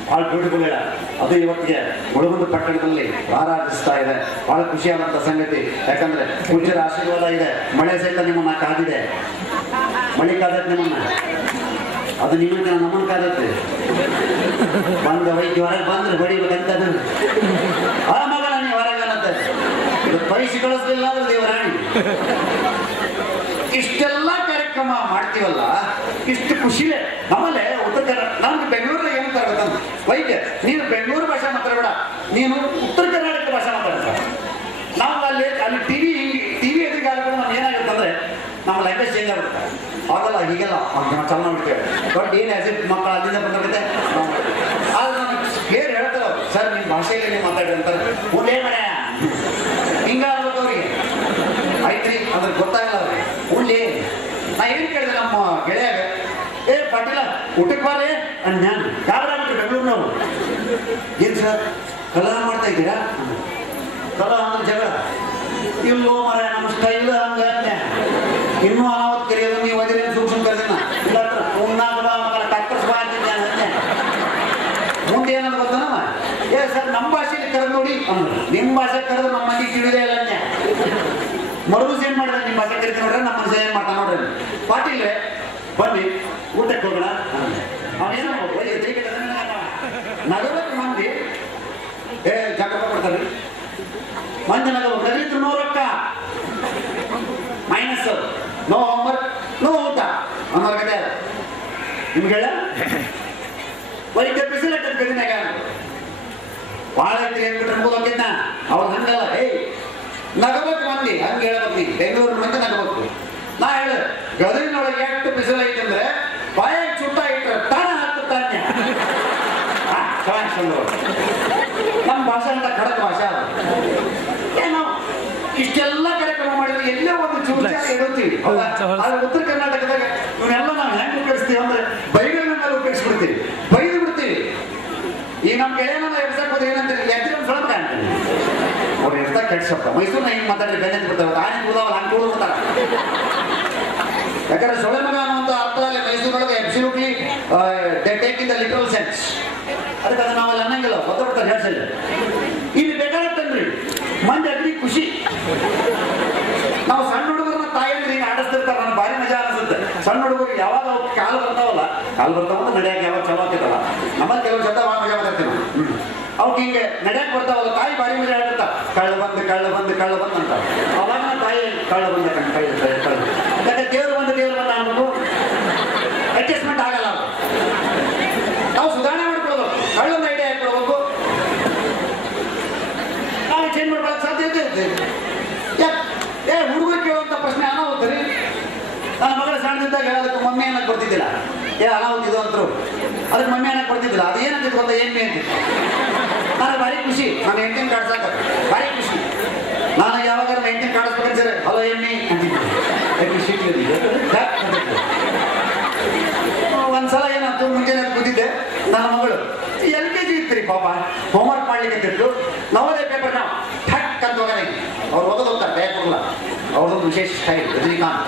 ಬಹಳ ಬ್ಯೂಟಿಫುಲ್ ಹೇಳ. ಅದು ಇವತ್ತಿಗೆ ಮುಳುಗುಂದ ಪಟ್ಟಣದಲ್ಲಿ ಆರಾಧಿಸ್ತಾ ಇದೆ. ಬಹಳ ಖುಷಿಯಾದಂಥ ಸಂಗತಿ. ಯಾಕಂದ್ರೆ ಪೂಜ್ಯರ ಆಶೀರ್ವಾದ ಇದೆ. ಮಳೆ ಸಹಿತ ನಿಮ್ಮನ್ನ ಕಾದಿದೆ, ಮಳೆ ಕಾದತ್ತೆ ನಿಮ್ಮನ್ನ, ಅದು ನಿಮ್ಮನ್ನ ನಮ್ಮನ್ನ ಕಾದತ್ತೆ. ಬಂದ ವೈದ್ಯ ಹೊರಗೆ ಬಂದ್ರೆ ಹೊಡಿಬೇಕಂತದ್ದು, ಆ ಮಗಳ ನೀವು ಹೊರಗನ್ನತ್ತೆ. ಇದು ಪರೀಕ್ಷೆ ಕಳಿಸ್ಲಿಲ್ಲ ಅಂದ್ರೆ ದೇವರಾಣಿ. ಇಷ್ಟೆಲ್ಲ ಕಾರ್ಯಕ್ರಮ ಮಾಡ್ತೀವಲ್ಲ, ಇಷ್ಟು ಖುಷಿಲೇ. ಆಮೇಲೆ ಉತ್ತರ ಕರ್ನಾಟಕ, ನಮ್ಗೆ ಬೆಂಗಳೂರಲ್ಲಿ ಏನು ತರಬೇಕಂತ ವೈದ್ಯ, ನೀನು ಬೆಂಗಳೂರು ಭಾಷೆ ಮಾತಾಡಬೇಡ, ನೀನು ಉತ್ತರ ಕರ್ನಾಟಕ ಭಾಷೆ ಮಾತಾಡ್ತಾರೆ. ನಾವು ಅಲ್ಲಿ ಟಿವಿ ಎದುರಿಗೆ ಆದ್ರೂ ನಮ್ಗೆ ಏನಾಗುತ್ತಂದ್ರೆ ನಮ್ಮ ಲ್ಯಾಂಗ್ವೇಜ್ ಚೇಂಜ್ ಆಗುತ್ತೆ. ಆಗಲ್ಲ ಹೀಗೆಲ್ಲ ನಾವು ಚಲನ ಬಿಡ್ತೇವೆ. ಬಟ್ ಏನು ಆಸ್ ಇಟ್ ಮಕ್ಕಳು ಅಲ್ಲಿಂದ ಬಂದಿರುತ್ತೆ. ಆದ್ರೆ ನಮ್ಗೆ ಹೇಳಿ ಹೇಳ್ತಾರೆ ಅವ್ರು, ಸರ್ ನಿಮ್ಮ ಭಾಷೆಯಲ್ಲಿ ನೀವು ಮಾತಾಡಿ ಅಂತಾರೆ. ಉಳ್ಳೇ ಮನೆ ಹಿಂಗ ಆಗ್ಬೇಕು ಅವ್ರಿಗೆ, ಆಯ್ತ್ರಿ ಅದ್ರ ಗೊತ್ತಾಗಲ್ಲ ಅವ್ರಿಗೆ. ಉಳ್ಳಿ ನಾ ಏನು ಕೇಳಿದೆ ನಮ್ಮ ಗೆಳೆಯಾಗ, ಏ ಪಾಟೀಲ ಊಟಕ್ಕೆ ಬಾರೇ ಅಣ್ಣ, ಯಾವ್ದಾಗ್ಬಿಟ್ಟು ಬೆಂಗಳೂರು ನಾವು. ಏನು ಸರ್ ಕಲಹ ಮಾಡ್ತಾ ಇದ್ದೀರಾ? ಕಲಹ ಅಂದ್ರೆ ಜಗಳ ಇಲ್ಲೋ ಮರ, ನಮ್ಮ ಸ್ಟೈಲ್ ಹಂಗ ಇನ್ನೂ ಅನಾವತ್ ಕರೆಯೋದು. ನೀವು ಅದಿರೇನು ಸೂಕ್ಷ್ಮ ಕರೆದಿನ ಇಲ್ಲ ಮಕ್ಕಳ ಕತ್ತರಿಸ್ ಅಂತೆ. ಮುಂದೆ ಏನಂತ ಗೊತ್ತಾನಮ್ಮ, ಏ ಸರ್ ನಮ್ಮ ಭಾಷೆಯಲ್ಲಿ ಕರೆದು ನೋಡಿ ಅಂದ್ರು. ನಿಮ್ಮ ಭಾಷೆ ಕರೆದು ನಮ್ಮ ಮಂದಿ ತಿಳಿದೇ ಇಲ್ಲ ಅಂತೆ. ಮರುದಿವ್ಸ ಏನ್ ಮಾಡಿದ್ರೆ ನಿಮ್ಮ ಭಾಷೆ ಕರಿತೀವಿ ನೋಡ್ರೆ, ನಮ್ಮ ಮನುಷ್ಯ ಏನ್ ಮಾಡ್ತಾ ನೋಡ್ರಿ, ಪಾಟೀಲ್ರೆ ಬನ್ನಿ ಊಟಕ್ಕೆ ಹೋಗೋಣ. ಅವನೇನೋ ನಗರಕ್ಕೆ ಮಂದಿ ಏ ಜಾಗ್ರತೆ ಕೊಡ್ತಾರೆ, ಮಂದಿ ನಗರ ನಗರಿದ್ರು 100 ರೊಕ್ಕ ಮೈನಸ್, ನೋ ಹೋಮ್ವರ್ಕ್ ನೋ ಊಟ ಅನ್ನೋರ್ಗತೆ. ನಿಮ್ಗೆ ಹೇಳ ವೈದ್ಯ ಬಿಸಿಲಟ್ಟ ಗದಿನಾಗ ಭಾಳ ಐತ್ರಿ ಅಂದ್ಬಿಟ್ರೆ ಅನ್ಬೋದಕ್ಕಿಂತ ಅವ್ರು ಹಂಗಲ್ಲ. ಏಯ್ ನಗಬೇಕು ಮಂದಿ, ಹಂಗೆ ಹೇಳ್ಬೇಕು. ನೀ ಬೆಂಗಳೂರು ಮಂದಿ ನಗಬೇಕು. ನಾ ಹೇಳ ಗದಗಿನೊಳಗೆ ಎಷ್ಟು ಬಿಸಿಲು ಐತಂದ್ರೆ ಬಾಯಾಗಿ ಚುಟ್ಟ ಇಟ್ಟರೆ ತಾನ ಹಾಕ್ತಾನೆ. ನಮ್ಮ ಭಾಷೆ ಅಂತ ಖಡಕ್ ಭಾಷೆ ಅದು. ಏನೋ ಇಷ್ಟೆಲ್ಲ ಸುಚಾರ ಇಡುತ್ತೀವಿ ಆದ್ರೆ ಉತ್ತರ ಕರ್ನಾಟಕದಾಗ ಇವನ್ನೆಲ್ಲ ನಾವು ಹೆಂಗ್ ಉಪಯೋಗಿಸ್ತೀವಿ ಅಂದ್ರೆ ಬೈಗಳನ್ನ ಮೇಲೆ ಉಪಯೋಗಿಸ್ಬಿಡ್ತೀವಿ, ಬೈದು ಬಿಡ್ತೀವಿ. ಈಗ ನಮ್ ಗೆಳೆಯನ ಎಬ್ಸಕ್ ಹೋದ್ರೆ ಏನಂತೀರಿ, ಎದ್ರಿ ಒಂದ್ ಸ್ವಲ್ಪ ಕಾಣ್ತೀವಿ ಅವ್ರು ಎಡ್ತಾ ಕೆಟ್ಟ ಶಬ್ದ. ಮೈಸೂರ್ನ ಹಿಂಗ್ ಮಾತಾಡಿದ್ರೆ ಬೆನ್ನೆತ್ ಬಿಡ್ತಾವೆ, ಆನೆ ಕೂದವಲ್ಲ ಹಂಗೆ ಕೂಡು ಬಿಡ್ತಾರ. ಯಾಕಂದ್ರೆ ಸೊಳೆ ಮಗ ಅನ್ನುವಂಥ ಅರ್ಥದಲ್ಲಿ ಮೈಸೂರೊಳಗೆ absolutely they take in the literal sense. ಅದಕ್ಕೆ ಅದು ನಾವಲ್ಲಿ ಅನ್ನಂಗಿಲ್ಲ, ಗೊತ್ತ ಬಿಡ್ತಾರೆ ಹೇಳ್ಸಲ್ಲ. ಇಲ್ಲಿ ಬೇಕಾಗತ್ತನ್ರಿ ಮಂದಿ ಅಗ್ರಿ ಖುಷಿ. ನಾವು ಸಣ್ಣ ಹುಡುಗರನ್ನ ತಾಯಿಯಂದ್ರೆ ಹಿಂಗೆ ಆಡಿಸ್ತಿರ್ತಾರೆ, ನನಗೆ ಭಾರಿ ಮಜಾ ಅನಿಸುತ್ತೆ. ಸಣ್ಣ ಹುಡುಗರಿಗೆ ಯಾವಾಗ ಕಾಲು ಬರ್ತಾವಲ್ಲ, ಕಾಲು ಬರ್ತಾವಂತ ನಡೆಯಕ್ಕೆ ಯಾವಾಗ ಚಲೋ ಆಗ್ತಿತ್ತಲ್ಲ, ನಮ್ಮಲ್ಲಿ ಕೆಲವು ಶಬ್ದ ಭಾಳ ಮಜಾ ಮಾತಾಡ್ತೀವಿ ನಾವು. ಅವ್ಕೆ ಹಿಂಗೆ ನಡೆಯಕ್ಕೆ ಬರ್ತಾವಲ್ಲ, ತಾಯಿ ಭಾರಿ ಮಜಾ ಹೇಳ್ತಾ ಕಳ್ಳ ಬಂದು ಅಂತ. ಅವಾಗ ತಾಯಿ ಕಳ್ಳ ಬಂದ ಯಾಕಂದ್ರೆ ದೇವ್ರು ಬಂದ ಅನ್ಬೇಕು, ಅಡ್ಜಸ್ಟ್ಮೆಂಟ್ ಆಗಲ್ಲ. ನಾವು ಸುಧಾರಣೆ ಮಾಡ್ಕೊಳ್ಬೇಕು, ಕಳ್ಳೊಂದು ಐಡಿಯಾ ಹಾಕೊಳ್ಬೇಕು, ನಾವು ಚೇಂಜ್ ಮಾಡ್ಕೊಳ್ಳೋಕೆ ಸಾಧ್ಯತೆ ಇರುತ್ತೆ. ಹುಡುಗರು ಕೇಳುವಂಥ ಪ್ರಶ್ನೆ ಅನಾಹುತ ರೀ. ನನ್ನ ಮಗಳ ಸಣ್ಣದಿದ್ದಾಗ ಅದಕ್ಕೆ ಮಮ್ಮಿ ಅನ್ನಕ್ಕೆ ಬರ್ತಿದ್ದಿಲ್ಲ, ಅನಾಹುತ ಇದು ಅಂತರು, ಅದಕ್ಕೆ ಮಮ್ಮಿ ಅನ್ನಕ್ಕೆ ಬರ್ತಿದ್ದಿಲ್ಲ. ಅದು ಏನಂತಿತ್ತು ಗೊತ್ತಾ, ಏನ್ಮಿ ಅಂತಿತ್ತು. ನಾನು ಭಾರಿ ಖುಷಿ, ನಾನು ಹೆಂಡತಿನ ಕಾಡ್ಸಾಕ ಭಾರಿ ಖುಷಿ. ನಾನು ಯಾವಾಗ ಹೆಂಡತಿನ ಕಾಡಿಸ್ಬೇಕಂತ ಸರಿ ಹಲೋ ಎಮ್ಮಿ ಅಂತಿದ್ದೆ. ಒಂದ್ಸಲ ಏನಾಯ್ತು, ಮುಂಜಾನೆ ಕೂತಿದ್ದೆ, ನನ್ನ ಮಗಳು LKG ಇತ್ತು ಪಾಪ, ಹೋಮ್ವರ್ಕ್ ಮಾಡ್ಲಿಕ್ಕೆ ತಿಟ್ಟು ನವೋದಯ ಪೇಪರ್ ನಾವು ಠಕ್ ಅಂತ ಹೋಗೋಣ. ಅವ್ರು ಓದೋದು ಹೋಗ್ತಾರೆ, ದಯ ಕೊಡಲ್ಲ, ಅವ್ರದೊಂದು ವಿಶೇಷ ಸ್ಟೈಲ್ ರಜನಿಕಾಂತ್.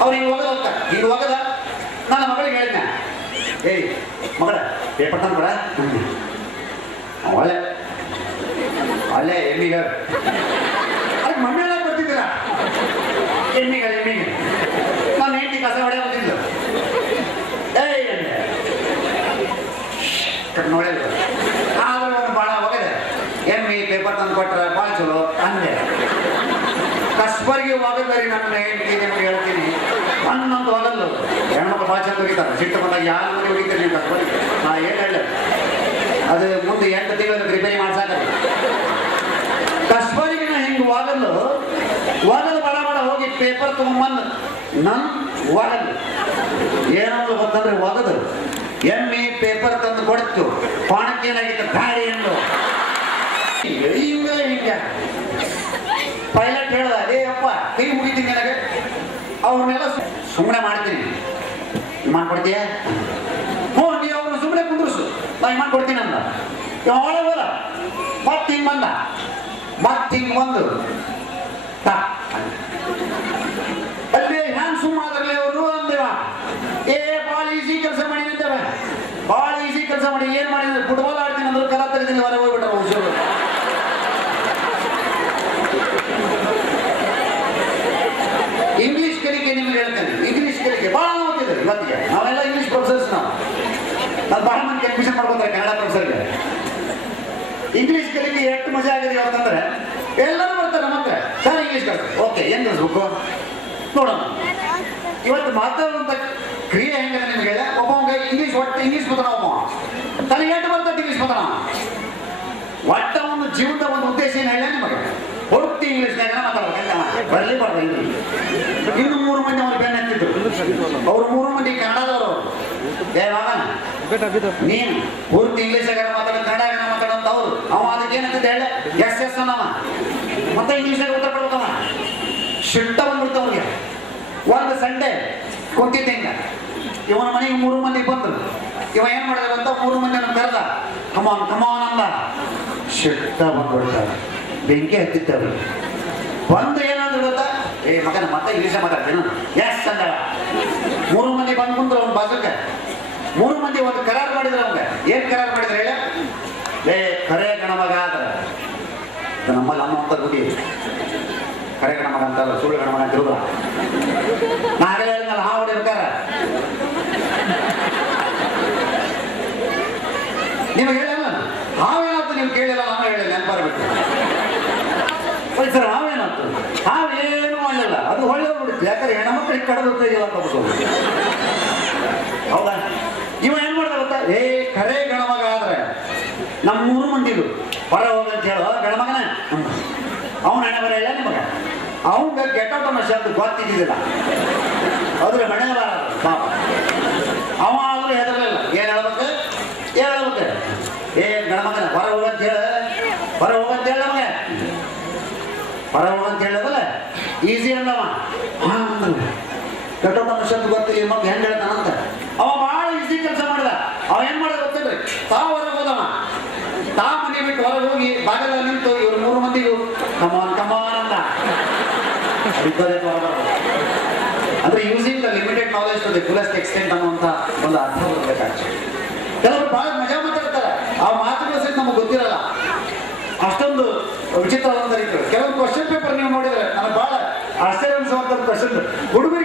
ಅವ್ರು ಹಿಂಗೆ ಹೋಗೋದು ಹೋಗ್ತಾರೆ, ಹಿಂಗೆ ಹೋಗದ ನನ್ನ ಮಗಳಿಗೆ ಹೇಳಿದ್ನ, ಏಯ್ ಮಗಳ ಪೇಪರ್ ತಂದು ಕೊಡ. ಒಳ್ಳೆ ಒಳ್ಳೆ ಎಮ್ಮಿಗ ಅದಕ್ಕೆ ಮಮ್ಮಿ ಹೇಳಕ್ ಬರ್ತಿದ್ದೀರ, ಎಮ್ಮಿಗ ನಾನು ಹೆಂಡತಿ ಕಸ ಹೊಡೆ ಹೋಗ್ತಿದ್ಲು. ಏಯ್ ನೋಡಿಲ್ಲ, ಆದ್ರೆ ಒಂದು ಭಾಳ ಹೋಗದೆ ಎಮ್ಮಿ ಪೇಪರ್ ತಂದು ಕೊಟ್ರೆ ಭಾಳ ಚಲೋ ಅಂದೆ. ಕಸ್ಬರ್ಗೆ ಹೋಗದ್ರಿ ನನ್ನ ಹೆಂಡತಿ, ನಿಮ್ಗೆ ಹೇಳ್ತೀನಿ ಹನ್ನೊಂದು ಹೋಗಲ್ಲು. ಹೆಣ್ಮಕ್ಳು ಭಾಳ ಚಂದ ಹೋಗಿತಾರೆ, ಸಿಟ್ಟು ಬಂದಾಗ ಯಾರು ಮನೆ ಹೋಗಿದ್ದಾರೆ ನೀವು ಕಸ್ಬರ್ಗೆ. ನಾ ಏನು ಹೇಳ ಅದು ಮುಂದೆ 8 ತಿಂಗಳು ರಿಪೇರಿ ಮಾಡ್ಸಾಕ. ಕಸ್ಬರಿಗೆ ನಾ ಹಿಂಗೆ ಹೋಗಲ್ಲು ಬಡ ಹೋಗಿ ಪೇಪರ್ ತಗೊಂಬಂದು ನನ್ನ ಒಗಲ್ಲು ಏನಂದ್ರೆ ಗೊತ್ತಂದ್ರೆ ಒಗದು ಎಮ್ಮಿ ಪೇಪರ್ ತಂದು ಕೊಡ್ತು. ಪಾಣಕ್ಕೆ ಏನಾಗಿತ್ತು ಗಾಡಿ ಎಂದು ಹಿಂಗೆ ಪೈಲಟ್ ಹೇಳ್ದ, ಅದೇ ಅಪ್ಪ ಕೈ ಮುಗಿತೀನಿ ನನಗೆ, ಅವ್ರನ್ನೆಲ್ಲ ಸುಮ್ಮನೆ ಮಾಡ್ತೀನಿ, ಮಾಡ್ಕೊಡ್ತೀಯ? ಹ್ಞೂ, ನೀವು ಅವ್ರನ್ನ ಸುಮ್ಮನೆ ಕುಂದ್ರಿಸು, ನಾನು ಮಾಡ್ಕೊಡ್ತೀನಿ ಅಂದ. ಒಳಗೆ ಹೋದ, ಮತ್ತೆ ಹಿಂಗೆ ಬಂದ, ಬಂದು ಅಲ್ಲಿ ಹ್ಯಾಂಗ್ ಸುಮ್ಮ ಆದ್ರಲ್ಲೇ ಅವರು ಅಂದೇವ, ಭಾಳ ಈಸಿ ಕೆಲಸ ಮಾಡಿದ್ದೇವೆ, ಭಾಳ ಈಸಿ ಕೆಲಸ ಮಾಡಿ. ಏನ್ ಮಾಡಿದ್ರೆ ಫುಟ್ಬಾಲ್ ಆಡ್ತೀನಿ ಅಂದ್ರೆ ಕಲ ತೆಗೆದಿಲ್ಲ, ಹೊರಗೆ ಹೋಗ್ಬಿಟ್ರೆ ಹುಷಾರು. ಇಂಗ್ಲಿಷ್ ಕಲಿಕೆ ನಿಮ್ಗೆ ಹೇಳ್ತೇನೆ, ಇಂಗ್ಲಿಷ್ ಕಲಿಕೆ ಭಾಳ ಓದ್ತಿದ್ದಾರೆ ಇವತ್ತಿಗೆ. ನಾವೆಲ್ಲ ಇಂಗ್ಲಿಷ್ ಪ್ರೊಫೆಸರ್ಸ್, ನಾವು ಭಾಳ ಮಂದಿ ಕನ್ಫ್ಯೂಷನ್ ಮಾಡ್ಕೊತಾರೆ ಕನ್ನಡ ಪ್ರೊಫೆಸರ್ಗೆ. ಇಂಗ್ಲಿಷ್ ಕಲಿಕೆ ಎಷ್ಟು ಮಜಾ ಆಗಿದೆ ಅಂತಂದ್ರೆ ಎಲ್ಲರೂ ಬರ್ತಾರೆ ನಮ್ಮ ಹತ್ರ, ಸರ್ ಇಂಗ್ಲಿಷ್ ಕಲಿತೆ ಓಕೆ ಏನು ಕಲಿಸ್ಬೇಕು ನೋಡೋಣ. ಇವತ್ತು ಮಾತಾಡುವಂಥ ಕ್ರಿಯೆ ಹೆಂಗಿದೆ ನಿಮ್ಗೆ ಹೇಳ, ಒಬ್ಬ ಇಂಗ್ಲಿಷ್ ಇಂಗ್ಲಿಷ್ ಬದನ, ಒಬ್ಬ ತನಗೆ ಎಷ್ಟು ಬರ್ತದೆ ಇಂಗ್ಲಿಷ್ ಬದನ. ಒಟ್ಟ ಒಂದು ಜೀವನದ ಒಂದು ಉದ್ದೇಶ ಏನು ಹೇಳ ನಿಮಗೆ, ಹೊರತು ಇಂಗ್ಲಿಷ್ನಾಗ ಮಾತಾಡ್ಬೇಕು, ಬರಲಿ ಬರ್ದ ಇಂಗ್ಲಿಷ್. ಇನ್ನು 3 ಮಂದಿ ಅವ್ರು ಬೆನ್ನ ಹತ್ತಿದ್ರು, ಅವ್ರು 3 ಮಂದಿ ಕನ್ನಡದವರು. ನೀನು ಪೂರ್ತಿ ಇಂಗ್ಲಿಷಾಗ ಮಾತಾಡೋ, ಕನ್ನಡ ಮಾತಾಡೋಂತ ಅವ್ರು. ಅವ ಅದಕ್ಕೆ ಏನಂತಿದ್ದ ಹೇಳ, ಎಸ್ ಅನ್ನವ, ಮತ್ತೆ ಇಂಗ್ಲಿಷಾಗ ಉತ್ತರ ಕೊಡ್ಬೇಕವ. ಶಿಟ್ಟ ಬಂದ್ಬಿಡ್ತು ಅವ್ರಿಗೆ. ಒಂದು ಸಂಡೆ ಕುಂತಿದ್ದೆ ಹಿಂಗ, ಇವನ ಮನೆಗೆ 3 ಮಂದಿ ಬಂದ್ರು. ಇವ ಏನ್ ಮಾಡಿದ ಅಂತ 3 ಮಂದಿ ನನ್ನ ಕರೆದ, ಕಮಾನ್ ಅಂದ. ಶಿಟ್ಟ ಬಂದ್ಬಿಡ್ತಾರೆ, ಬೆಂಕಿ ಹತ್ತಿತ್ತವ್ರು. ಬಂದು ಏನಂದ್ರು ಗೊತ್ತಾ, ಏ ಮಗನ ಮತ್ತೆ ಇಂಗ್ಲಿಷ ಮಾತಾಡ್ತೇನು, ಎಸ್ ಅಂದ. 3 ಮಂದಿ ಬಂದು ಕುಂದ್ರು ಅವ್ನ ಬಾಜುಕ. 3 ಮಂದಿ ಒಂದು ಕರಾರ್ ಮಾಡಿದ್ರು ಅವಂಗ. ಏನ್ ಕರಾರ್ ಮಾಡಿದ್ರೆ ಹೇಳ, ಏ ಕರೆ ಗಣಮಗ ಆದ್ರ ನಮ್ಮಲ್ಲಿ ಅನ್ನುವಂಥ ಗುಡಿ, ಕರೆ ಗಣಮಗ ಅಂತಲ್ಲ, ಸುಳ್ಳು ಗಣಮಗ ಅಂತಿರುದ. ನಾಗಲೇ ಹೇಳಿದ್ನಲ್ಲ, ಹಾವು ಹೊಡಿರ್ತಾರ. ನಿಮಗೆ ಹೇಳಿಲ್ಲ ಹಾವೇನಾಯ್ತು, ನೀವು ಕೇಳಿಲ್ಲ, ನಾನು ಹೇಳಿಲ್ಲ, ನೆನಪಾರ್ಬಿಟ್ಟು ಸರ್ ಹಾವೇನಾಯ್ತು. ಹಾವು ಏನು ಮಾಡಲಿಲ್ಲ, ಅದು ಹೊಳ್ಳೆ ಬಿಡುತ್ತೆ. ಯಾಕಂದ್ರೆ ಹೆಣ್ಮಕ್ಳಿಗೆ ಕಡಬೇಕು ಇಲ್ಲ ಅಂತ ಹೌದಾ. ಇವ ಏನ್ ಮಾಡ್ದ ಗೊತ್ತಾ, ಏ ಕರೆ ಗಣಮಗ ಆದ್ರೆ ನಮ್ಮ 3 ಮಂದಿದು ಹೊರ ಹೋಗಂತ ಹೇಳೋ ಗಣಮಗನ. ಅವನ ಹಣೆ ಬರ ಇಲ್ಲ ನಿಮಗ, ಅವಂಗ ಗೆಟೌಟ್ ಅನ್ನೋ ಶಬ್ದ ಗೊತ್ತಿದ್ದಿಲ್ಲ, ಅದ್ರ ಹಣೆ ಬರ ಪಾಪ. ಅವ ಆದ್ರೂ ಹೆದರ್ಲಿಲ್ಲ. ಏನ್ ಹೇಳ್ಬೇಕು, ಏ ಗಣಮಗನ ಹೊರ ಹೋಗಂತ ಹೇಳ, ಹೊರ ಹೋಗಂತ ಹೇಳ ನಮಗೆ, ಹೊರ ಹೋಗಂತ ಹೇಳದಲ್ಲ. ಈಸಿ ಅಂದವ ಕಟ್ಟೋಟ ಶಬ್ದ ಗೊತ್ತಿಲ್ಲ ಮತ್ತೆ ಹೆಂಗ್ ಹೇಳ್ತಾನಂತ ಅವ ಭಾಳ ಈಸಿ ಕೆಲಸ ಮಾಡಿದ. ಅವ ಏನ್ ಮಾಡಿದ ಗೊತ್ತಿಲ್ರಿ, ಹೊರಗೆ ಹೋದವ, ಮನೆ ಬಿಟ್ಟು ಹೊರಗೆ ಹೋಗಿ ಬಾಗಿಲ ನಿಂತು ಇವ್ರು 3 ಮಂದಿಗೂ ಕಮಾನ್ ಅಂದ. ಅಂದ್ರೆ using the limited knowledge to the fullest extent ಅನ್ನುವಂತ ಒಂದು ಅರ್ಥ ಬರಬೇಕಾಗ್ತದೆ. ಕೆಲವರು ಬಹಳ ಮಜಾ ಮಾತಾಡ್ತಾರೆ, ಆ ಮಾತುಗಳು ಸಹಿತ ನಮಗೆ ಗೊತ್ತಿರಲ್ಲ, ಅಷ್ಟೊಂದು ವಿಚಿತ್ರವಾದ ರೀತಿ. ಕೆಲವೊಂದು ಕ್ವಶನ್ ಪೇಪರ್ ನೀವು ನೋಡಿದ್ರೆ ನನಗೆ ಬಹಳ ಆಶ್ಚರ್ಯ ಅನಿಸುವಂತ ಕ್ವಶನ್, ಹುಡುಗರಿಗೆ